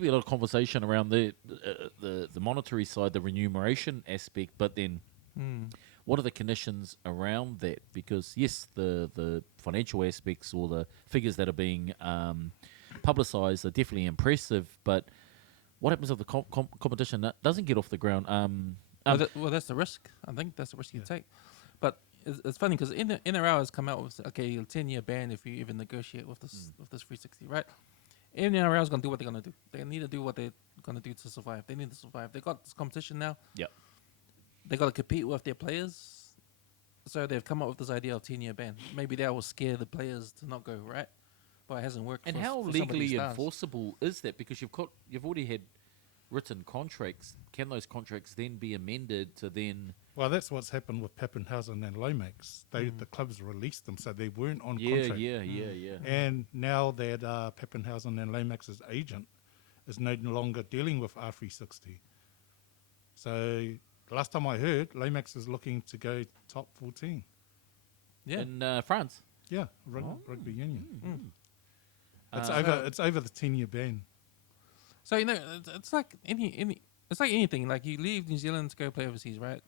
be a lot of conversation around the monetary side, the remuneration aspect, but then what are the conditions around that? Because yes, the financial aspects or the figures that are being publicised are definitely impressive, but what happens if the competition doesn't get off the ground? Well, that's the risk. I think that's the risk you take. But it's funny because NRL has come out with, okay, a 10-year ban if you even negotiate with this 360, right? NRL is going to do what they're going to do. They need to do what they're going to do to survive. They need to survive. They got this competition now. Yep. They got to compete with their players. So they've come up with this idea of 10-year ban. Maybe that will scare the players to not go, right? But it hasn't worked. And for how for some of these legally stars. enforceable is that? Because you've already had written contracts. Can those contracts then be amended to then? Well, that's what's happened with Pappenhausen and Lomax. The clubs released them, so they weren't on Yeah. contract. And now that Pappenhausen and Lomax's agent is no longer dealing with R360. So last time I heard, Lomax is looking to go top 14. Yeah. In France. Yeah, rugby union. Uh, It's over the 10-year ban. So, you know, it's like it's like anything. Like, you leave New Zealand to go play overseas, right?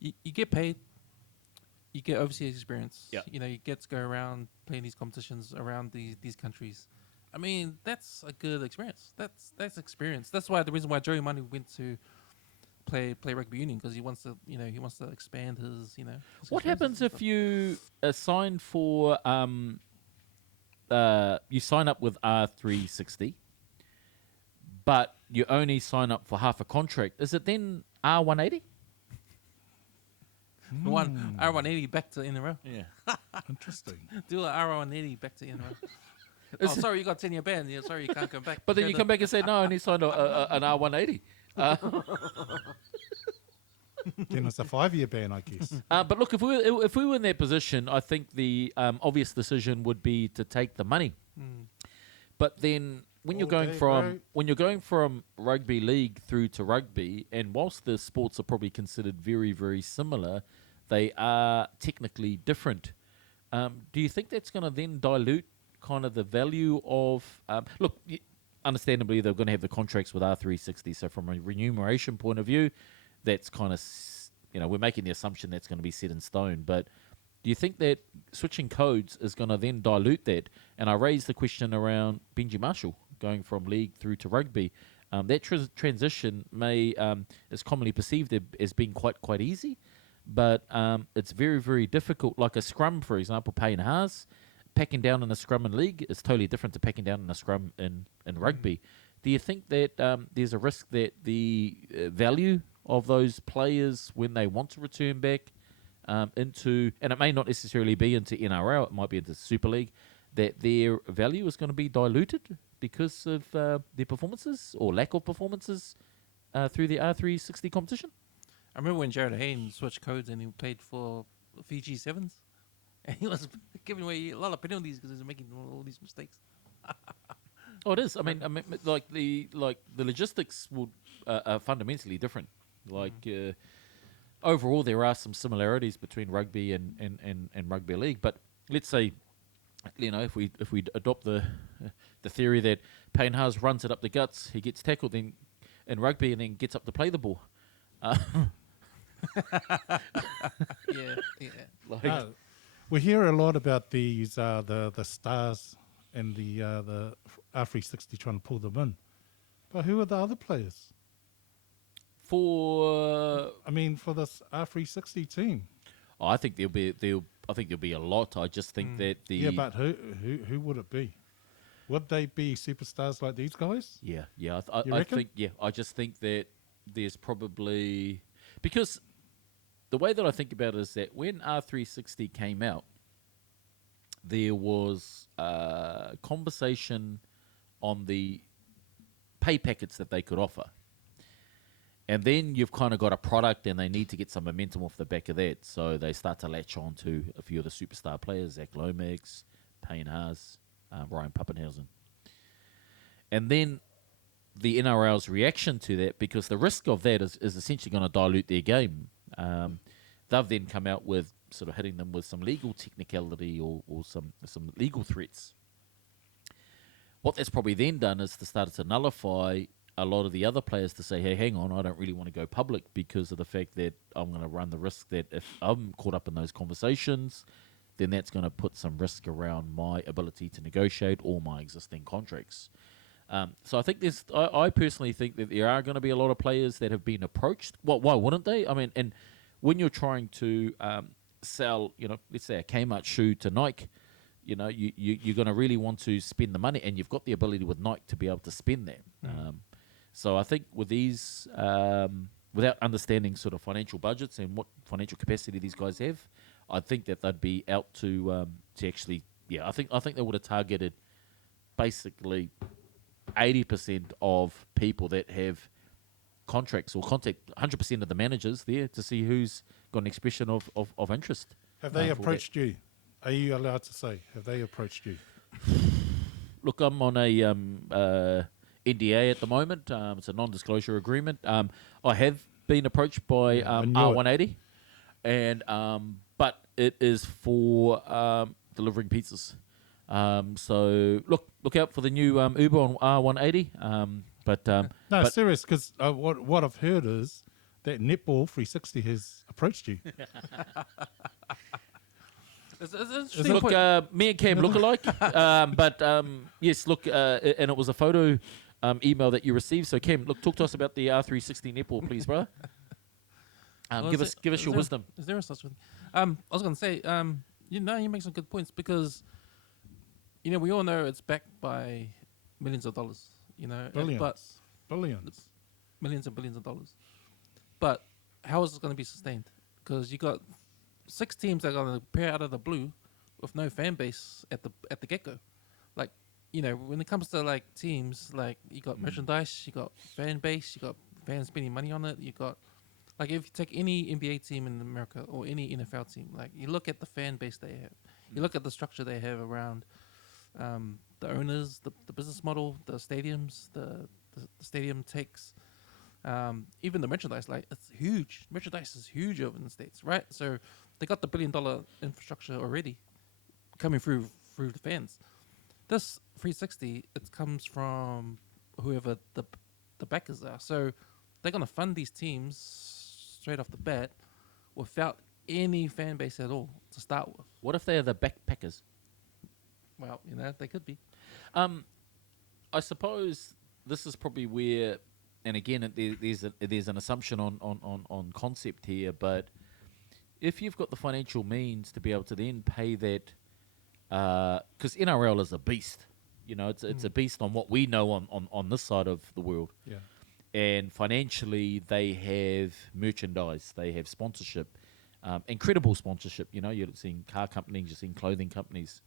You get paid. You get overseas experience. Yeah. You know, you get to go around playing these competitions around these countries. I mean, that's a good experience. That's experience. That's why the reason why Joey Manu went to play rugby union, because he wants to expand his, you know. his What experiences happens and if stuff. you sign for you sign up with R360, but you only sign up for half a contract? Is it then R180? One R180 back to NRL? Yeah. Interesting. Do a R180 back to NRL. Oh, sorry, you got 10-year ban. Yeah, sorry, you can't go back. But then Go you to- come back and say, no, I only signed an R180. Then it's a 5-year ban, I guess. But look, if we were in that position, I think the obvious decision would be to take the money. But then when you're All going day, from rugby league through to rugby, and whilst the sports are probably considered very, very similar, they are technically different. Do you think that's going to then dilute kind of the value of look? Understandably, they're going to have the contracts with R360, so from a remuneration point of view, that's kind of, we're making the assumption that's going to be set in stone. But do you think that switching codes is going to then dilute that? And I raised the question around Benji Marshall going from league through to rugby. That transition is commonly perceived as being quite easy. but it's very, very difficult. Like a scrum, for example, Payne Haas, packing down in a scrum in league is totally different to packing down in a scrum in rugby. Do you think that there's a risk that the value of those players when they want to return back into, and it may not necessarily be into NRL, it might be into Super League, that their value is going to be diluted because of their performances or lack of performances through the R360 competition? I remember when Jared Hayne switched codes and he played for Fiji Sevens, and he was giving away a lot of penalties because he was making all these mistakes. Oh, it is. I mean, like the logistics would are fundamentally different. Like overall, there are some similarities between rugby and rugby league. But let's say, if we adopt the theory that Payne Haas runs it up the guts, he gets tackled in rugby and then gets up to play the ball. Yeah. Like, We hear a lot about these the stars and the R360 trying to pull them in, but who are the other players? for I mean, for this R360 team. I think there'll be a lot. I just think that the Yeah, but who would it be? Would they be superstars like these guys? Yeah. You I reckon? think I just think that there's probably, because the way that I think about it is that when R360 came out, there was conversation on the pay packets that they could offer. And then you've kind of got a product and they need to get some momentum off the back of that. So they start to latch on to a few of the superstar players, Zach Lomax, Payne Haas, Ryan Pappenhausen. And then the NRL's reaction to that, because the risk of that is essentially going to dilute their game. They've then come out with sort of hitting them with some legal technicality or some legal threats. What that's probably then done is to start to nullify a lot of the other players to say, hey, hang on, I don't really want to go public because of the fact that I'm going to run the risk that if I'm caught up in those conversations, then that's going to put some risk around my ability to negotiate all my existing contracts. So I think I personally think that there are going to be a lot of players that have been approached. Well, why wouldn't they? I mean, and when you're trying to sell, let's say a Kmart shoe to Nike, you're going to really want to spend the money, and you've got the ability with Nike to be able to spend that. So I think with these, without understanding sort of financial budgets and what financial capacity these guys have, I think that they'd be out to actually, I think they would have targeted basically 80% of people that have contracts or contact 100% of the managers there to see who's got an expression of interest. Have they for approached you? Are you allowed to say? Have they approached you? Look, I'm on a NDA at the moment. It's a non-disclosure agreement. I have been approached by R180, and but it is for delivering pizzas. So look out for the new Uber on R180. But serious, because what I've heard is that Netball 360 has approached you. Look, me and Cam look alike. But yes, look, and it was a photo email that you received. So Cam, look, talk to us about the R360 Netball, please, brother. Give us your wisdom. Is there a such thing? I was going to say, you make some good points because, we all know it's backed by millions of dollars. Billions. But Billions. millions and billions of dollars. But how is it going to be sustained? Because you got 6 teams that are going to appear out of the blue with no fan base at the get go. Like, when it comes to like teams, like you got merchandise, you got fan base, you got fans spending money on it, you got like if you take any NBA team in America or any NFL team, like you look at the fan base they have, you look at the structure they have around the owners, the business model, the stadiums, the stadium takes, even the merchandise, like it's huge. Merchandise is huge over in the States, right? So they got the $1 billion infrastructure already coming through the fans. This 360, it comes from whoever the backers are. So they're going to fund these teams straight off the bat without any fan base at all to start with. What if they are the backpackers? Well, they could be. I suppose this is probably where, and again, there's an assumption on concept here, but if you've got the financial means to be able to then pay that, because NRL is a beast. You know, it's a beast on what we know on this side of the world. Yeah. And financially, they have merchandise, they have sponsorship, incredible sponsorship. You know, you're seeing car companies, you're seeing clothing companies.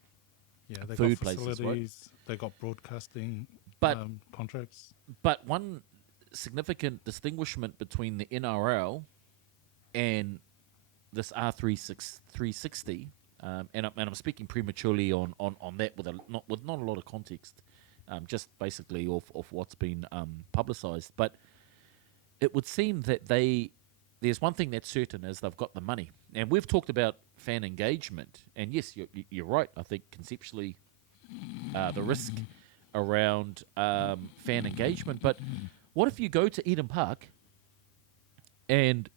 Yeah, they Food got places, right? facilities, they got broadcasting But contracts. But one significant distinguishment between the NRL and this R360, and I'm speaking prematurely on that with not a lot of context, just basically off what's been publicised. But it would seem that there's one thing that's certain is they've got the money, and we've talked about fan engagement, and yes, you're right. I think conceptually, the risk around fan engagement, but what if you go to Eden Park and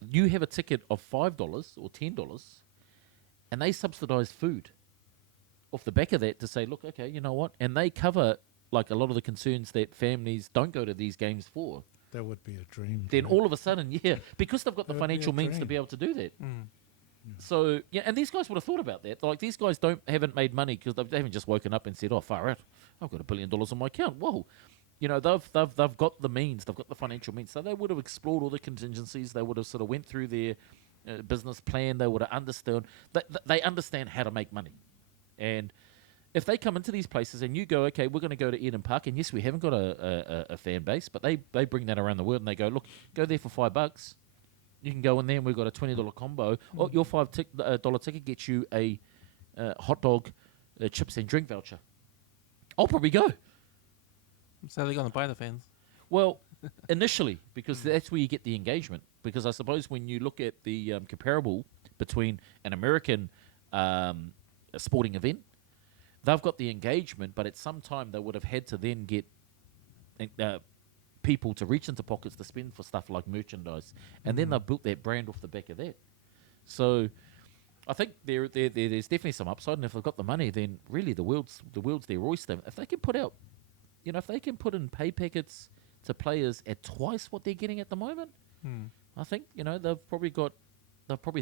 you have a ticket of $5 or $10 and they subsidise food off the back of that to say, look, okay, you know what? And they cover like a lot of the concerns that families don't go to these games for. That would be a dream. Then all of a sudden, yeah, because they've got the That would be a financial means to dream. be able to do that. Mm. So, yeah, and these guys would have thought about that. Like, these guys haven't made money because they haven't just woken up and said, oh, far out, I've got $1 billion on my account. Whoa. You know, they've got the means, they've got the financial means. So they would have explored all the contingencies. They would have sort of went through their business plan. They would have understood. They understand how to make money. And if they come into these places and you go, okay, we're going to go to Eden Park, and yes, we haven't got a fan base, but they bring that around the world and they go, look, go there for $5. You can go in there and we've got a $20 combo. Oh, your $5 ticket gets you a hot dog, chips and drink voucher. I'll probably go. So they're going to buy the fans. Well, initially, because that's where you get the engagement. Because I suppose when you look at the comparable between an American sporting event, they've got the engagement, but at some time they would have had to then get people to reach into pockets to spend for stuff like merchandise, and then they've built that brand off the back of that. So I think there's definitely some upside, and if they've got the money, then really the world's their oyster. If they can put out, if they can put in pay packets to players at twice what they're getting at the moment, I think they've probably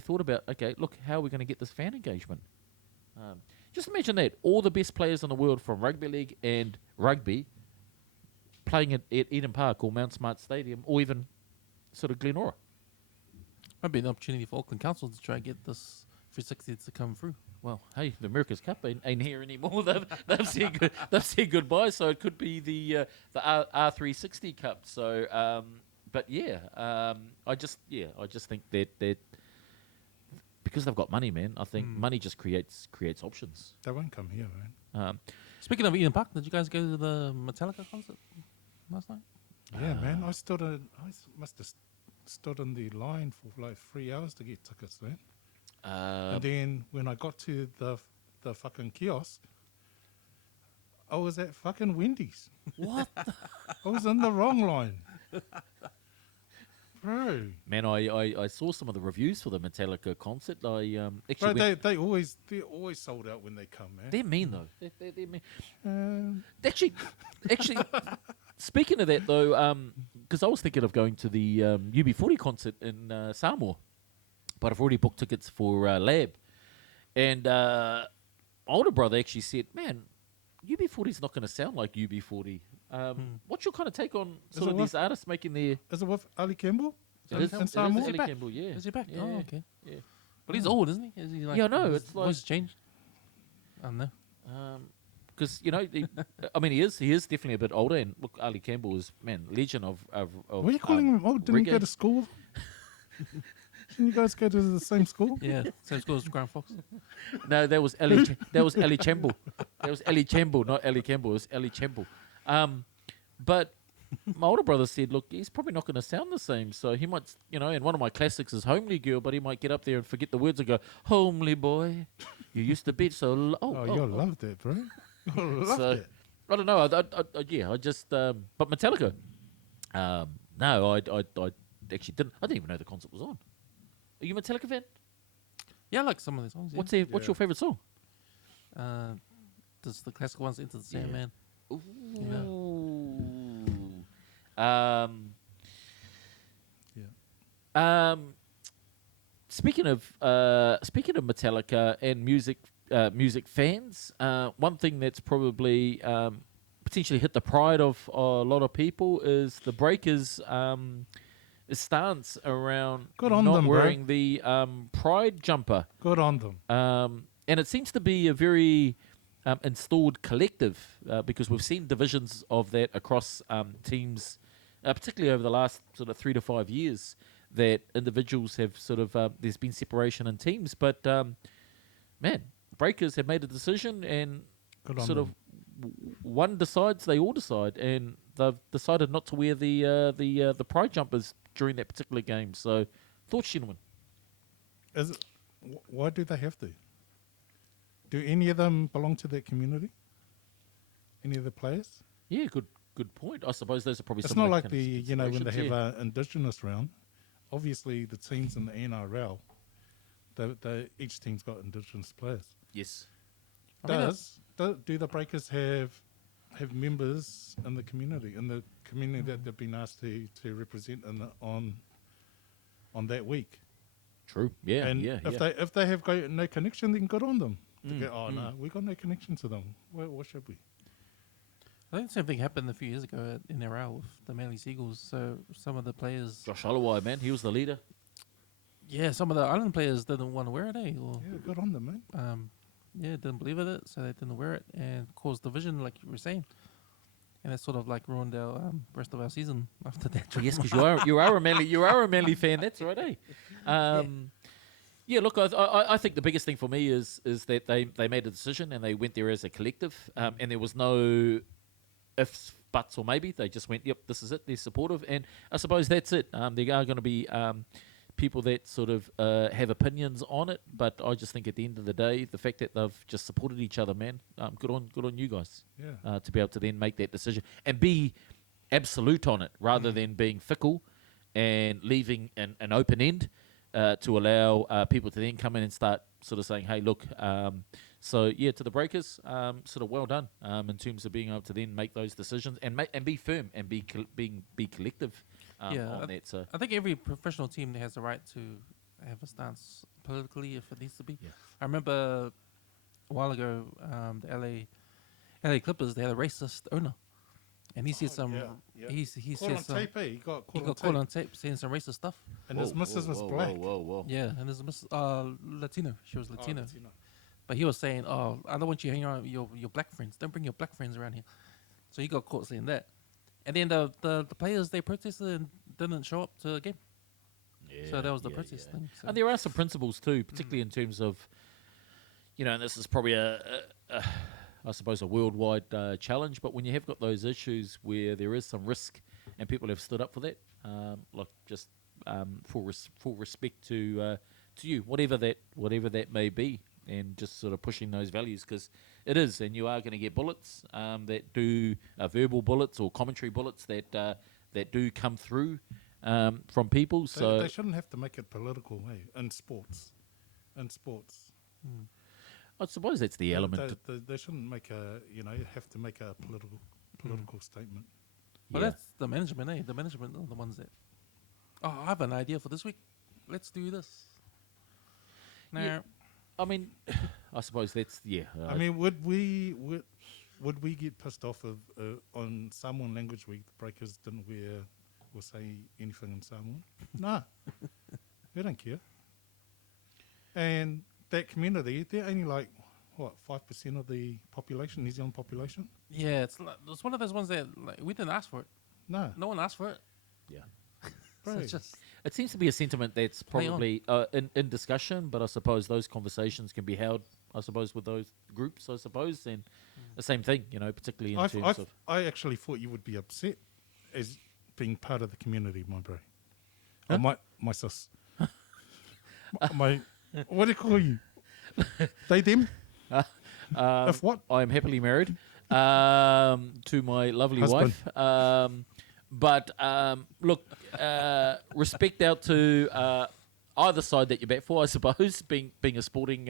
thought about, okay, look, how are we going to get this fan engagement? Just imagine that all the best players in the world from rugby league and rugby playing at Eden Park or Mount Smart Stadium or even sort of Glenora. Might be an opportunity for Auckland Council to try and get this 360 to come through. Well, hey, the America's Cup ain't here anymore. They've said goodbye, so it could be the R360 Cup. So, but yeah, I just think that because they've got money, man. I think money just creates options. They won't come here, man. Speaking of Eden Park, did you guys go to the Metallica concert last night? Yeah, man. I must have stood in the line for like 3 hours to get tickets, man. And then when I got to the fucking kiosk, I was at fucking Wendy's. What? I was in the wrong line. Bro. Man, I saw some of the reviews for the Metallica concert. I Bro, actually they're always sold out when they come, man. they're mean though. They're mean. Um, Actually, speaking of that though, because I was thinking of going to the UB40 concert in Samoa, but I've already booked tickets for Lab, and my older brother actually said, "Man, UB40 is not going to sound like UB40." What's your kind of take on Is sort it of these artists making their? is it with Ali Campbell? It is in Samoa? Ellie back? Campbell, yeah. Is he back? Yeah, Oh, okay. yeah. But he's old, isn't he? Is he like? Yeah, I know, his it's like- voice changed. I don't know. Because I mean, he is definitely a bit older. And look, Ali Campbell is legend of. What are you calling him? Oh, didn't you go reggae. to school? Didn't you guys go to the same school? Yeah, same school as Grant Fox. No, that was Ellie. That was Ellie Campbell. That was Ellie Campbell, not Ellie Campbell. It was Ellie Campbell. But my older brother said, look, he's probably not going to sound the same. So he might, and one of my classics is Homely Girl, but he might get up there and forget the words and go, Homely boy, you used to be so... You'll love that, bro. You'll love So, that. I don't know. I just... but Metallica, no, I actually didn't. I didn't even know the concert was on. Are you a Metallica fan? Yeah, I like some of the songs. What's Yeah. your favourite song? There's the classical ones, Into the Yeah. Sandman. Yeah. speaking of Metallica and music fans, one thing that's probably potentially hit the pride of a lot of people is the Breakers' stance around Good on not them, bro. wearing the pride jumper. Good on them. And it seems to be a very installed collective because we've seen divisions of that across teams, particularly over the last sort of 3 to 5 years, that individuals have sort of, there's been separation in teams. But, man, Breakers have made a decision and Good on sort them. of one decides, they all decide. And they've decided not to wear the pride jumpers during that particular game. So, thoughts, gentlemen? Is it, why do they have to? Do any of them belong to that community? Any of the players? Yeah, good point. I suppose those are probably It's some not of like kind of the, you know, when they considerations, have an Indigenous round. Obviously, the teams in the NRL, each team's got Indigenous players. Yes. I mean, Do the Breakers have members in the community that they've been asked to represent on that week? True. Yeah. And yeah. if they have got no connection, then good on them. To go, no, we got no connection to them. What should we? I think the same thing happened a few years ago in NRL with the Manly Seagulls. So some of the players, Josh Holloway, man, he was the leader. yeah, some of the island players didn't want to wear it, eh? Or, Yeah, good on them, man. yeah, didn't believe in it, so they didn't wear it and caused division, like you were saying. And it sort of like ruined our rest of our season after that. Yes, because you are a Manly fan. That's right, eh? Yeah, look, I think the biggest thing for me is that they made a decision and they went there as a collective, and there was no ifs, buts, or maybe. They just went, yep, this is it. They're supportive, and I suppose that's it. There are going to be people that sort of have opinions on it, but I just think at the end of the day, the fact that they've just supported each other, man, good on you guys. Yeah. To be able to then make that decision and be absolute on it rather than being fickle and leaving an open end to allow people to then come in and start sort of saying, hey, look, so yeah, to the Breakers, sort of well done in terms of being able to then make those decisions and be firm and be collective on that. So I think every professional team has the right to have a stance politically if it needs to be. Yeah. I remember a while ago, the LA Clippers, they had a racist owner. And he said he Caught said on some, tape, eh? He got he caught got on caught tape. on tape saying some racist stuff. And his missus was black. Whoa. Yeah, and his Latino. She was Oh, Latino. Latino. But he was saying, "Oh, I don't want you hanging around with your black friends. Don't bring your black friends around here." So he got caught saying that. And then the players, they protested and didn't show up to the game. So that was the protest thing. So. And there are some principles too, particularly in terms of, you know, and this is probably I suppose a worldwide challenge, but when you have got those issues where there is some risk and people have stood up for that, like just full respect to you, whatever that may be, and just sort of pushing those values, because it is, and you are going to get bullets that do verbal bullets or commentary bullets that do come through from people. So They shouldn't have to make it political, eh? In sports. I suppose that's the element. They shouldn't make have to make a political statement. Well, that's the management, eh? The management are the ones that, oh, I have an idea for this week. Let's do this. Now, Yeah. I mean, I suppose that's I mean, would we get pissed off on Samoan language week the Breakers didn't wear or say anything in Samoan? Nah, we don't care. And that community, they're only like what 5% of the population, New Zealand population. yeah, it's one of those ones that like, we didn't ask for it. No, No one asked for it. yeah. So bro. it's just It seems to be a sentiment that's Play on. probably in discussion, but I suppose those conversations can be held, I suppose, with those groups, I suppose, and the same thing, you know, particularly in terms of... I actually thought you would be upset as being part of the community, my bro. Huh? Or my sis. my, what do you call you? They, them? If what? I am happily married to my lovely Husband. wife. But look, respect out to either side that you're back for, I suppose, being a sporting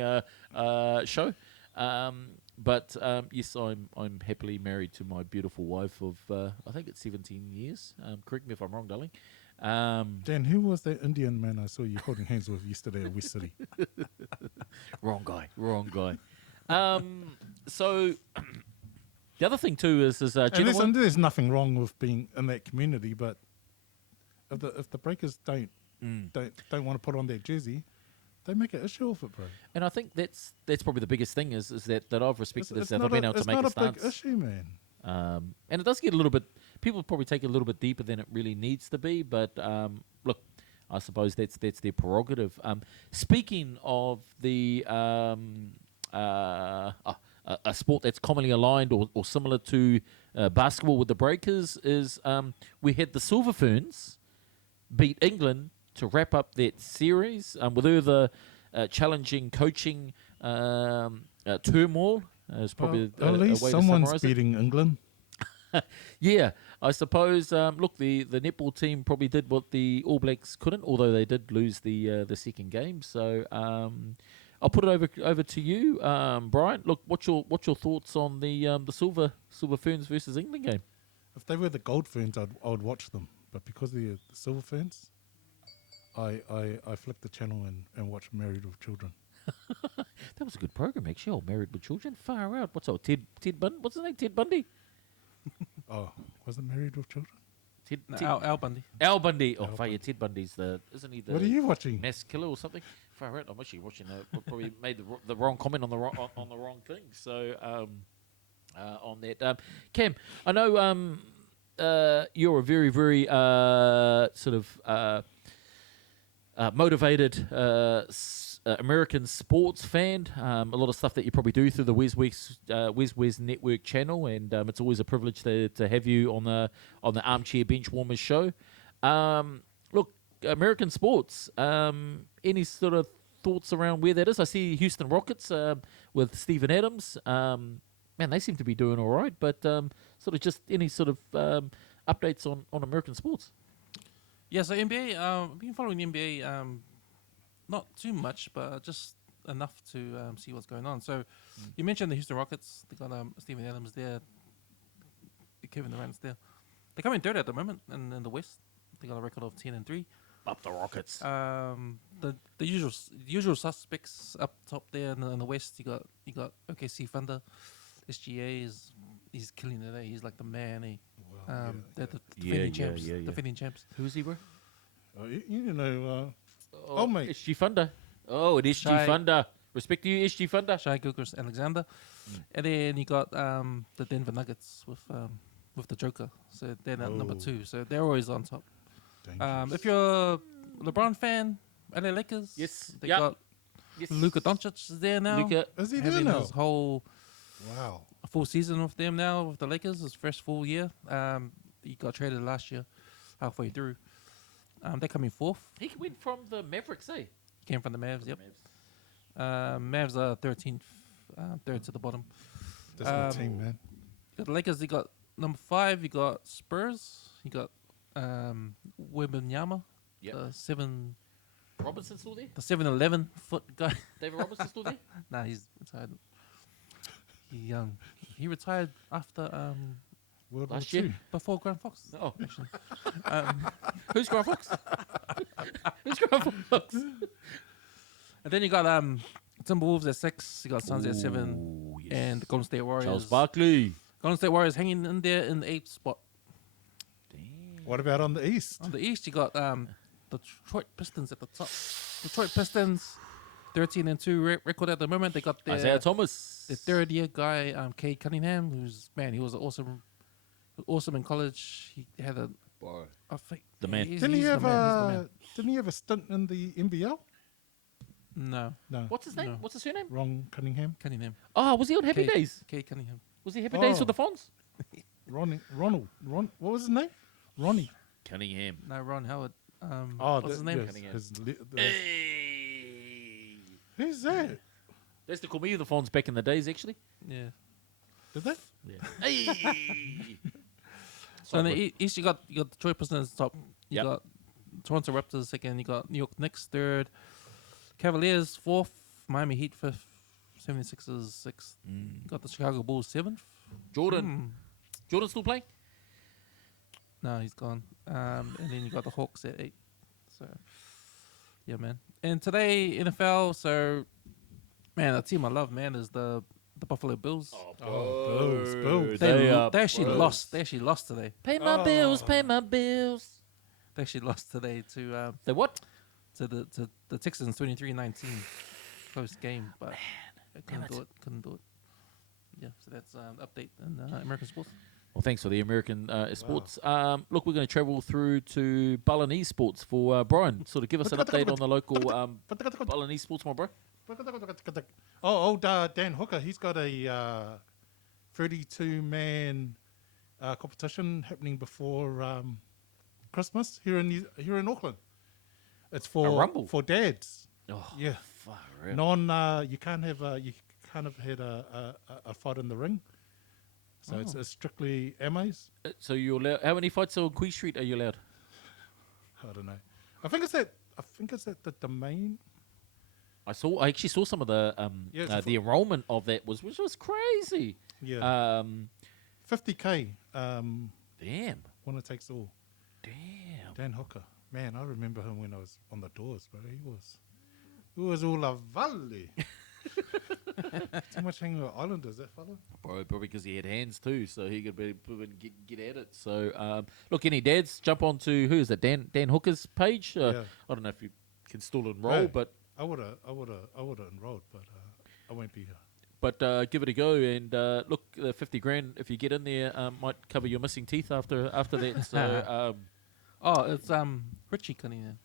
show. But yes, I'm happily married to my beautiful wife of I think it's 17 years. Correct me if I'm wrong, darling. Dan, who was that Indian man I saw you holding hands with yesterday at West City? Wrong guy. So the other thing too is And gentlemen, there's nothing wrong with being in that community, but if the Breakers don't want to put on that jersey, they make an issue of it, bro. and I think that's probably the biggest thing is that I've respected is that not I've been able to make a It's not a stance. big issue, man. And it does get a little bit. People probably take it a little bit deeper than it really needs to be. But look, I suppose that's their prerogative. Speaking of the a sport that's commonly aligned or similar to basketball with the Breakers is we had the Silver Ferns beat England to wrap up that series with all the challenging coaching turmoil. Is probably Well, at least a way someone's to summarize it. beating England. Yeah, I suppose. Look, the netball team probably did what the All Blacks couldn't, although they did lose the second game. So I'll put it over to you, Brian. Look, what's your thoughts on the Silver Ferns versus England game? If they were the Gold Ferns, I would watch them. But because they're the Silver Ferns, I flick the channel and watch Married with Children. That was a good program, actually. Oh, Married with Children, far out. What's up, Ted Bundy? What's his name? Ted Bundy. Oh, was it Married with Children? No, Ted Al Bundy. Al Bundy. Oh, Al fire, Ted Bundy's isn't he the What are you watching? mass killer or something? Far out. I'm actually watching. Probably made the wrong comment on the wrong thing. So on that, Cam, I know you're a very very sort of motivated American sports fan. A lot of stuff that you probably do through the Wes Network channel, and it's always a privilege to have you on the Armchair Benchwarmers show. Look, American sports. Any sort of thoughts around where that is? I see Houston Rockets with Steven Adams. Man, they seem to be doing all right, but sort of just any sort of updates on American sports. Yeah, so NBA. I've been following the NBA. Not too much, but just enough to see what's going on. So, you mentioned the Houston Rockets. They got Steven Adams there, Kevin Durant's there. They're coming third at the moment, and in the West, they got a record of 10-3. Up the Rockets. The usual suspects up top there in the West. You got OKC Thunder, SGA he's killing it. He's like the man. They're the defending champs. yeah. Defending champs. Who's he, bro? Oh, you know. Mate. SG Thunder. Oh, it is SG Shai- Thunder. Respect to you, SG Thunder. Shai Gilgeous-Alexander, and then you got the Denver Nuggets with the Joker. So they're at number 2. So they're always on top. Dangerous. If you're a LeBron fan, LA Lakers. Yes. They Yep. got Yes. Luka Doncic is there now. Luka. Is he having there now? his whole Wow. full season with them now with the Lakers. His first full year. He got traded last year, halfway through. They're coming 4th. He went from the Mavericks, eh? Came from the Mavs. Yep. Mavs are 13th, third to the bottom. That's my team, man. The Lakers, they got number 5. You got Spurs. You got Wembanyama. Yep. Robertson still there? The 7'11" foot guy. David Robertson still there? Nah, he's retired. He retired after World War Last year? II. before Grant Fox. Oh, Actually, who's Grant Fox? Who's Grant Fox? and then you got Timberwolves at 6. You got Suns at 7, Ooh, yes. and the Golden State Warriors. Charles Barkley. Golden State Warriors hanging in there in the 8th spot. Damn. What about on the East? On the East, you got the Detroit Pistons at the top. Detroit Pistons, 13-2 record at the moment. They got Isaiah their Thomas. third-year guy, Cade Cunningham, he was awesome in college. He had I think The man. he's Didn't he the have man. a stint in the NBL? No, No. What's his name? No. What's his surname? Ron Cunningham. Cunningham. Oh, was he on Happy Cade- Days? Cade Cunningham. Was he Happy Days with the Fonz? Ronald. What was his name? Ronnie. Cunningham. No, Ron Howard. Oh, what's his name? Cunningham. Hey. Who's that? They used to call me the Fonz back in the days, actually. Yeah. Did they? Yeah. Hey. So in the East, you got Detroit Pistons top. You Yep. got Toronto Raptors second. You got New York Knicks third. Cavaliers 4th. Miami Heat 5th. 76ers 6th. Got the Chicago Bulls 7th. Jordan still playing? No, he's gone. And then you got the Hawks at 8. So, yeah, man. And today, NFL, so, man, the team I love, man, is the Buffalo Bills. Bills. They actually lost. They actually lost today. Pay my bills, pay my bills. They actually lost today to They what? to the Texans 23-19 close game, but couldn't do it. Yeah, so that's update in American sports. Well, thanks for the American sports. Look, we're going to travel through to Balinese sports for Brian. Sort of give us an update on the local Balinese sports, my bro. Old Dan Hooker, he's got a 32-man competition happening before Christmas here in Auckland. It's for A rumble? for dads. Oh, Yeah, far out. you can't have a fight in the ring. So it's strictly AMAs. So you're allowed, how many fights on Queen Street are you allowed? I don't know. I think it's at the domain. I actually saw some of the the enrollment of that which was crazy. Yeah. Damn. 50K. Winner takes all. Damn. Dan Hooker. Man, I remember him when I was on the doors, bro. He was all a valley. Too much hanging with Islanders, that fella. Bro, probably because he had hands too, so he could get at it. So, look, any dads, jump on to, who is that, Dan Hooker's page? Yeah. I don't know if you can still enroll, Hey, but I would have enrolled, but I won't be here. But give it a go, and look, the 50 grand if you get in there might cover your missing teeth after that. So It's Richie Cunningham.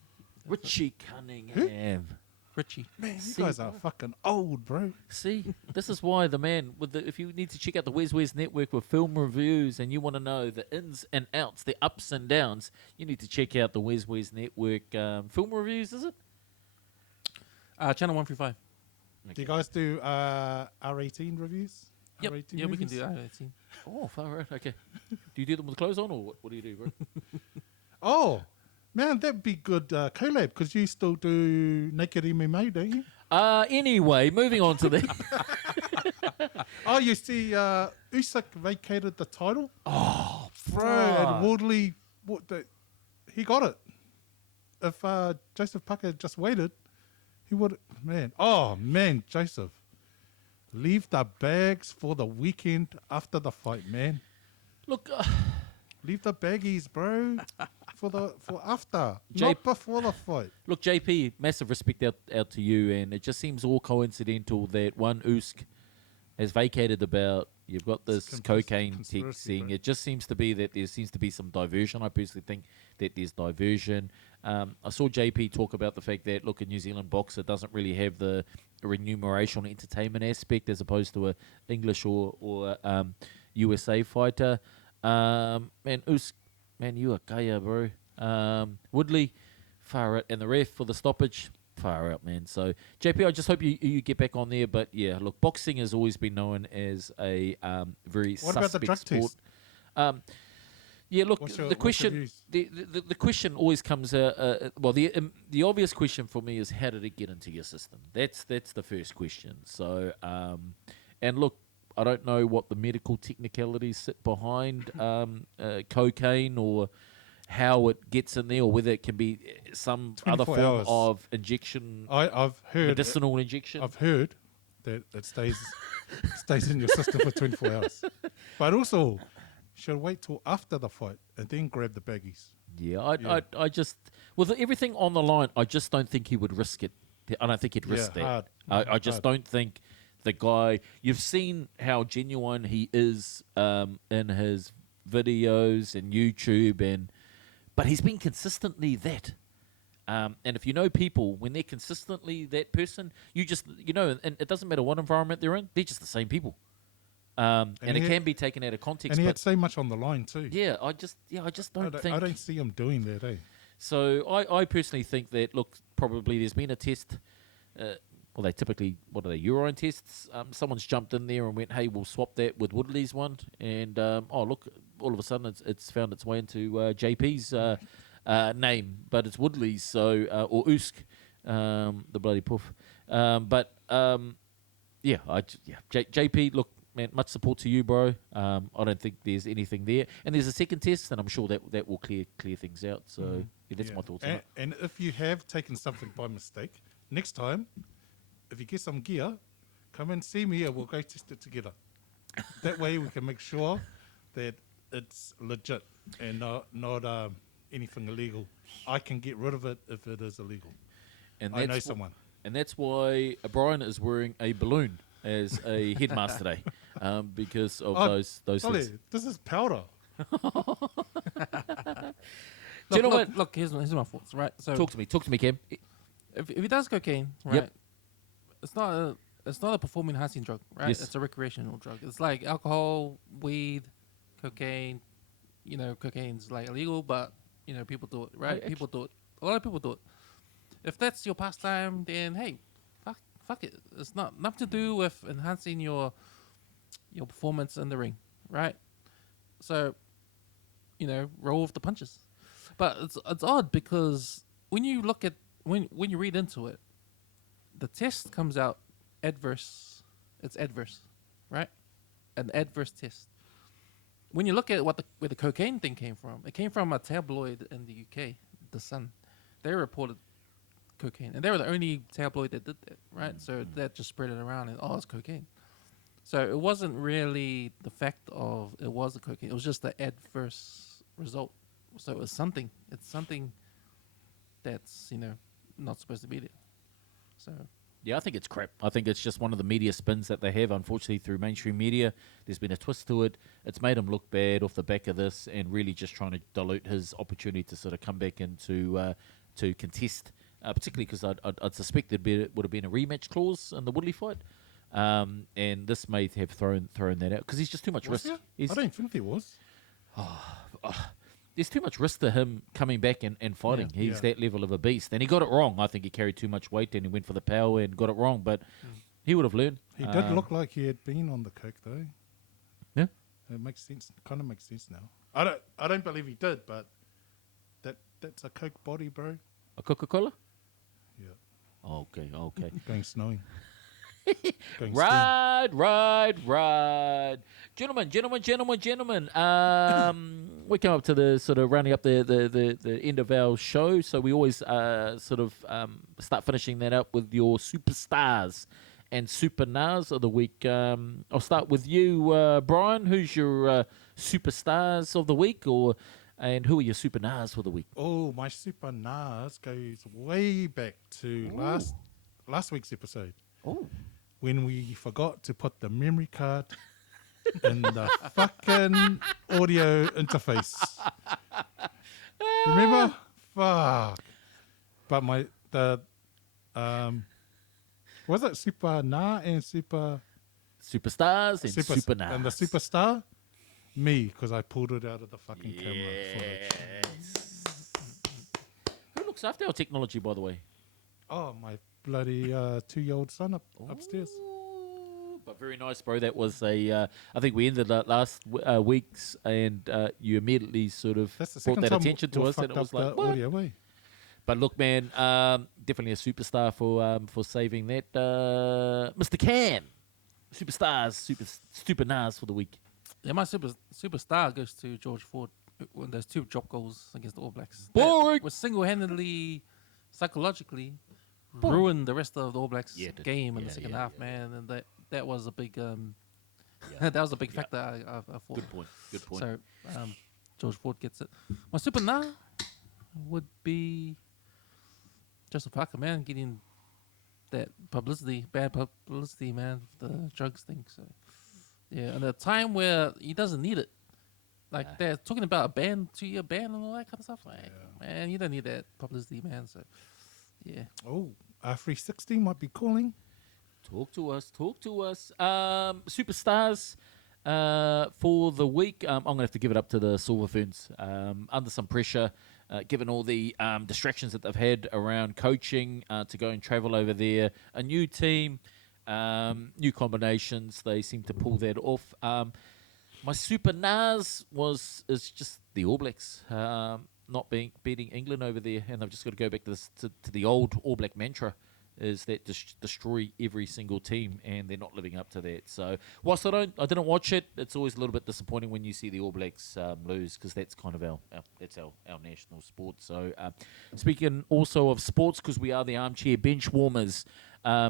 Richie Cunningham. Richie. Man, you guys are fucking old, bro. See, this is why the man if you need to check out the Wes Network with film reviews, and you want to know the ins and outs, the ups and downs, you need to check out the Wes Network film reviews. Is it? Channel 135. Do you guys do R18 reviews? Yep. R18 Yeah, we can movies? do R18. Oh, far right. Okay. Do you do them with clothes on, or what do you do, bro? Oh, man, that'd be good collab because you still do Naked MMA, don't you? Anyway, moving on to the. Oh, you see, Usyk vacated the title. Oh, Bro, and Wardley, he got it. If Joseph Parker had just waited, he would. Man, Joseph, leave the bags for the weekend after the fight, man. Look, Leave the baggies, bro, for after, Jay- not before the fight. Look, JP, massive respect out to you, and it just seems all coincidental that one Usyk has vacated the bout. You've got this cocaine conspiracy, texting. bro. It just seems to be that there seems to be some diversion. I personally think that there's diversion. I saw JP talk about the fact that, look, a New Zealand boxer doesn't really have the remuneration or entertainment aspect as opposed to a English or USA fighter. Man, Usyk, man, you are kaya, bro. Woodley, far out, and the ref for the stoppage, far out, man. So, JP, I just hope you get back on there. But yeah, look, boxing has always been known as a very What about the suspect drug sport. test? Yeah, look, What's your the question, views? the question always comes. Well, the obvious question for me is, how did it get into your system? That's the first question. So, and look, I don't know what the medical technicalities sit behind cocaine or how it gets in there, or whether it can be some other 24 form hours. of injection, I've heard medicinal injection. I've heard that it stays in your system for 24 hours. But also, you should wait till after the fight and then grab the baggies. Yeah, I just, with everything on the line, I just don't think he would risk it. I don't think he'd risk that. hard. I just Hard. don't think the guy. You've seen how genuine he is in his videos and YouTube, but he's been consistently that. And if you know people, when they're consistently that person, and it doesn't matter what environment they're in, they're just the same people. And it can be taken out of context. And he had But so much on the line too. yeah, I just don't think. I don't see him doing that, eh? So I personally think that, look, probably there's been a test. Well, they typically, what are they, urine tests? Someone's jumped in there and went, hey, we'll swap that with Woodley's one. And, look, all of a sudden it's found its way into JP's name, but it's Woodley's, or Usyk, the bloody poof. Yeah, JP, look, man, much support to you, bro. I don't think there's anything there, and there's a second test, and I'm sure that will clear things out. So that's my thoughts on it. And if you have taken something by mistake, next time, if you get some gear, come and see me, and we'll go test it together. That way, we can make sure that it's legit and not anything illegal. I can get rid of it if it is illegal. And I know someone. And that's why Brian is wearing a balloon as a headmaster today, because of those Ollie, things. this is powder. Look, here's my thoughts, right? So Talk to me, Cam. if he does cocaine, right, Yep. it's not a performance enhancing drug, right? Yes. It's a recreational drug. It's like alcohol, weed, cocaine. You know, cocaine's like illegal, but you know people do it, right? People do it. A lot of people do it. If that's your pastime, then hey, fuck it. It's nothing to do with enhancing your performance in the ring, right? So, you know, roll with the punches. But it's odd because when you look at when you read into it, the test comes out adverse. It's adverse, right? An adverse test. When you look at where the cocaine thing came from, it came from a tabloid in the UK, The Sun. They reported cocaine, and they were the only tabloid that did that, right? So that just spread it around, and it's cocaine. So it wasn't really the fact of it was the cocaine; it was just the adverse result. So it was something. It's something that's not supposed to be there. So Yeah, I think it's crap. I think it's just one of the media spins that they have, unfortunately, through mainstream media. There's been a twist to it. It's made him look bad off the back of this, and really just trying to dilute his opportunity to sort of come back into to contest, particularly because I'd suspect would have been a rematch clause in the Woodley fight, and this may have thrown that out because he's just too much risk. I don't think there was. There's too much risk to him coming back and fighting. Yeah. He's that level of a beast. And he got it wrong. I think he carried too much weight and he went for the power and got it wrong. But he would have learned. He did look like he had been on the coke, though. Yeah. It makes sense. Kind of makes sense now. I don't believe he did, but that's a coke body, bro. A Coca-Cola? Yeah. Okay. Going snowing. Going Ride. Gentlemen. We come up to the sort of rounding up the end of our show. So we always start finishing that up with your superstars and Super Nars of the week. I'll start with you, Brian. Who's your superstars of the week, and who are your Super Nars for the week? Oh, my Super Nars goes way back to last week's episode. Oh. When we forgot to put the memory card in the fucking audio interface. Remember? Fuck. But was it Super Na and Superstars and Super Nars. And the superstar? Me, because I pulled it out of the fucking camera footage. Who looks after our technology, by the way? Oh, my bloody 2-year-old son upstairs. But very nice, bro. That was I think we ended that last week's, and you immediately sort of That's the brought second that time attention to us, and it was like, what? audio way. But look, man, definitely a superstar for saving that. Mr. Cam, Super Nars for the week. yeah, my superstar goes to George Ford when those 2 drop goals against the All Blacks. Boring. That was single-handedly, psychologically ruined the rest of the All Blacks game in the second half, man. And that was a big that was a big factor. I thought. Good point. So George Ford gets it. My super nah would be Joseph Parker, man, getting that bad publicity, man, with the drugs thing. So yeah, and a time where he doesn't need it. Like they're talking about a 2-year ban and all that kind of stuff. Like, man, you don't need that publicity, man. So yeah. Oh, R360 might be calling. Talk to us. Superstars for the week. I'm going to have to give it up to the Silver Ferns. Under some pressure, given all the distractions that they've had around coaching, to go and travel over there. A new team, new combinations. They seem to pull that off. My Super Nars is just the All Blacks. Not beating England over there, and I've just got to go back to the old All Black mantra. is that destroy every single team, and they're not living up to that. So whilst I didn't watch it, it's always a little bit disappointing when you see the All Blacks lose, because that's kind of our national sport. So speaking also of sports, because we are the Armchair Bench Warmers,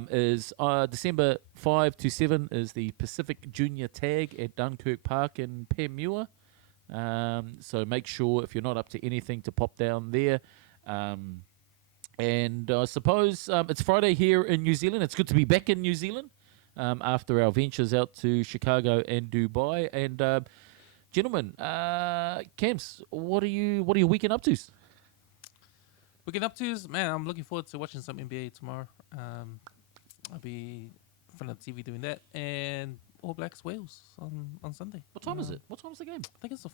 is December 5 to 7 is the Pacific Junior Tag at Dunkirk Park in Panmure. So make sure, if you're not up to anything, to pop down there. And I suppose it's Friday here in New Zealand. It's good to be back in New Zealand after our ventures out to Chicago and Dubai. And gentlemen, Camz, what are you weekend up to? Weekend up to, man, I'm looking forward to watching some NBA tomorrow. I'll be in front of the TV doing that, and All Blacks Wales on Sunday. What time is it? What time's the game? I think it's a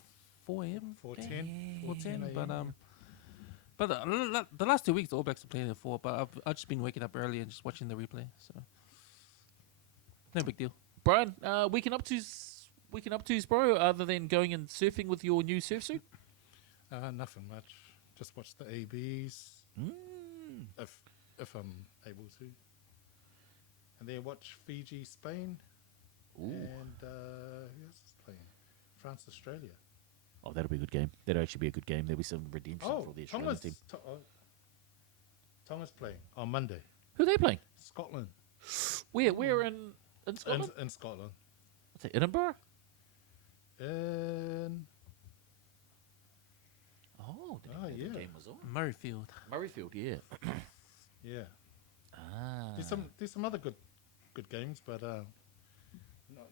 4 a.m. 4:10. 4:10. But the last 2 weeks the All Blacks are playing at 4. But I've just been waking up early and just watching the replay. So no big deal. Brian, weekend up to's, bro. Other than going and surfing with your new surf suit. Nothing much. Just watch the ABs if I'm able to, and then watch Fiji, Spain, Ooh. and who else is playing? France, Australia. Oh, that'll be a good game. That'll actually be a good game. There'll be some redemption for the Australian team. Tonga's playing on Monday. Who are they playing? Scotland. Where in Scotland? In Scotland. What's it, Edinburgh? Oh, didn't know yeah. the game was on. Murrayfield, yeah. Yeah. Ah. There's some other good games, but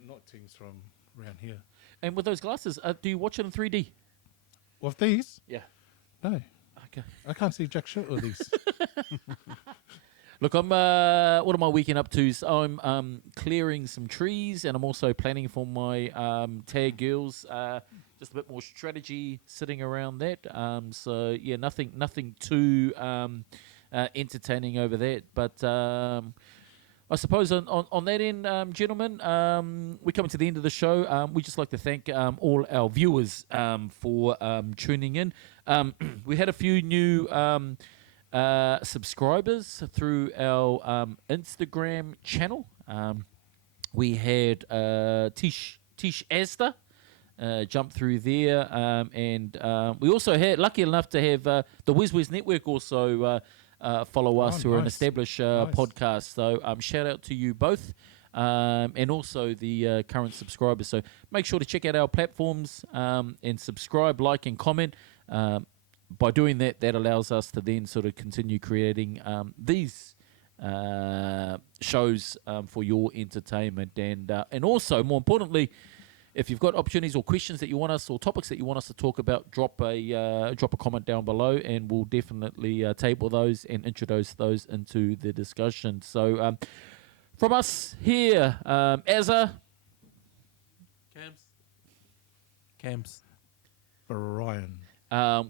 not teams from around here. And with those glasses, do you watch it in 3D? With these? Yeah. No. Okay. I can't see jack shit with these. Look, I'm. What am I weekend up to? So I'm clearing some trees, and I'm also planning for my tag girls. Just a bit more strategy sitting around that. So yeah, nothing too entertaining over that. But I suppose on that end, gentlemen, we're coming to the end of the show. We just like to thank all our viewers for tuning in. We had a few new subscribers through our Instagram channel. We had Tish Astor jump through there, and we also had, lucky enough to have the Wiz Network also follow us, who are an established podcast. So shout out to you both, and also the current subscribers. So make sure to check out our platforms and subscribe, like, and comment. By doing that, that allows us to then sort of continue creating these shows for your entertainment, and also, more importantly, if you've got opportunities or questions that you want us, or topics that you want us to talk about, drop a comment down below, and we'll definitely table those and introduce those into the discussion. So from us here, Azza, Camz, Brian.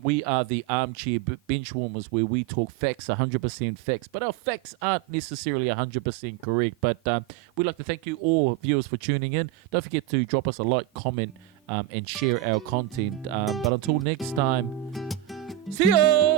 We are the Armchair Bench Warmers, where we talk facts, 100% facts. But our facts aren't necessarily 100% correct. But we'd like to thank you all viewers for tuning in. Don't forget to drop us a like, comment, and share our content. But until next time, see ya!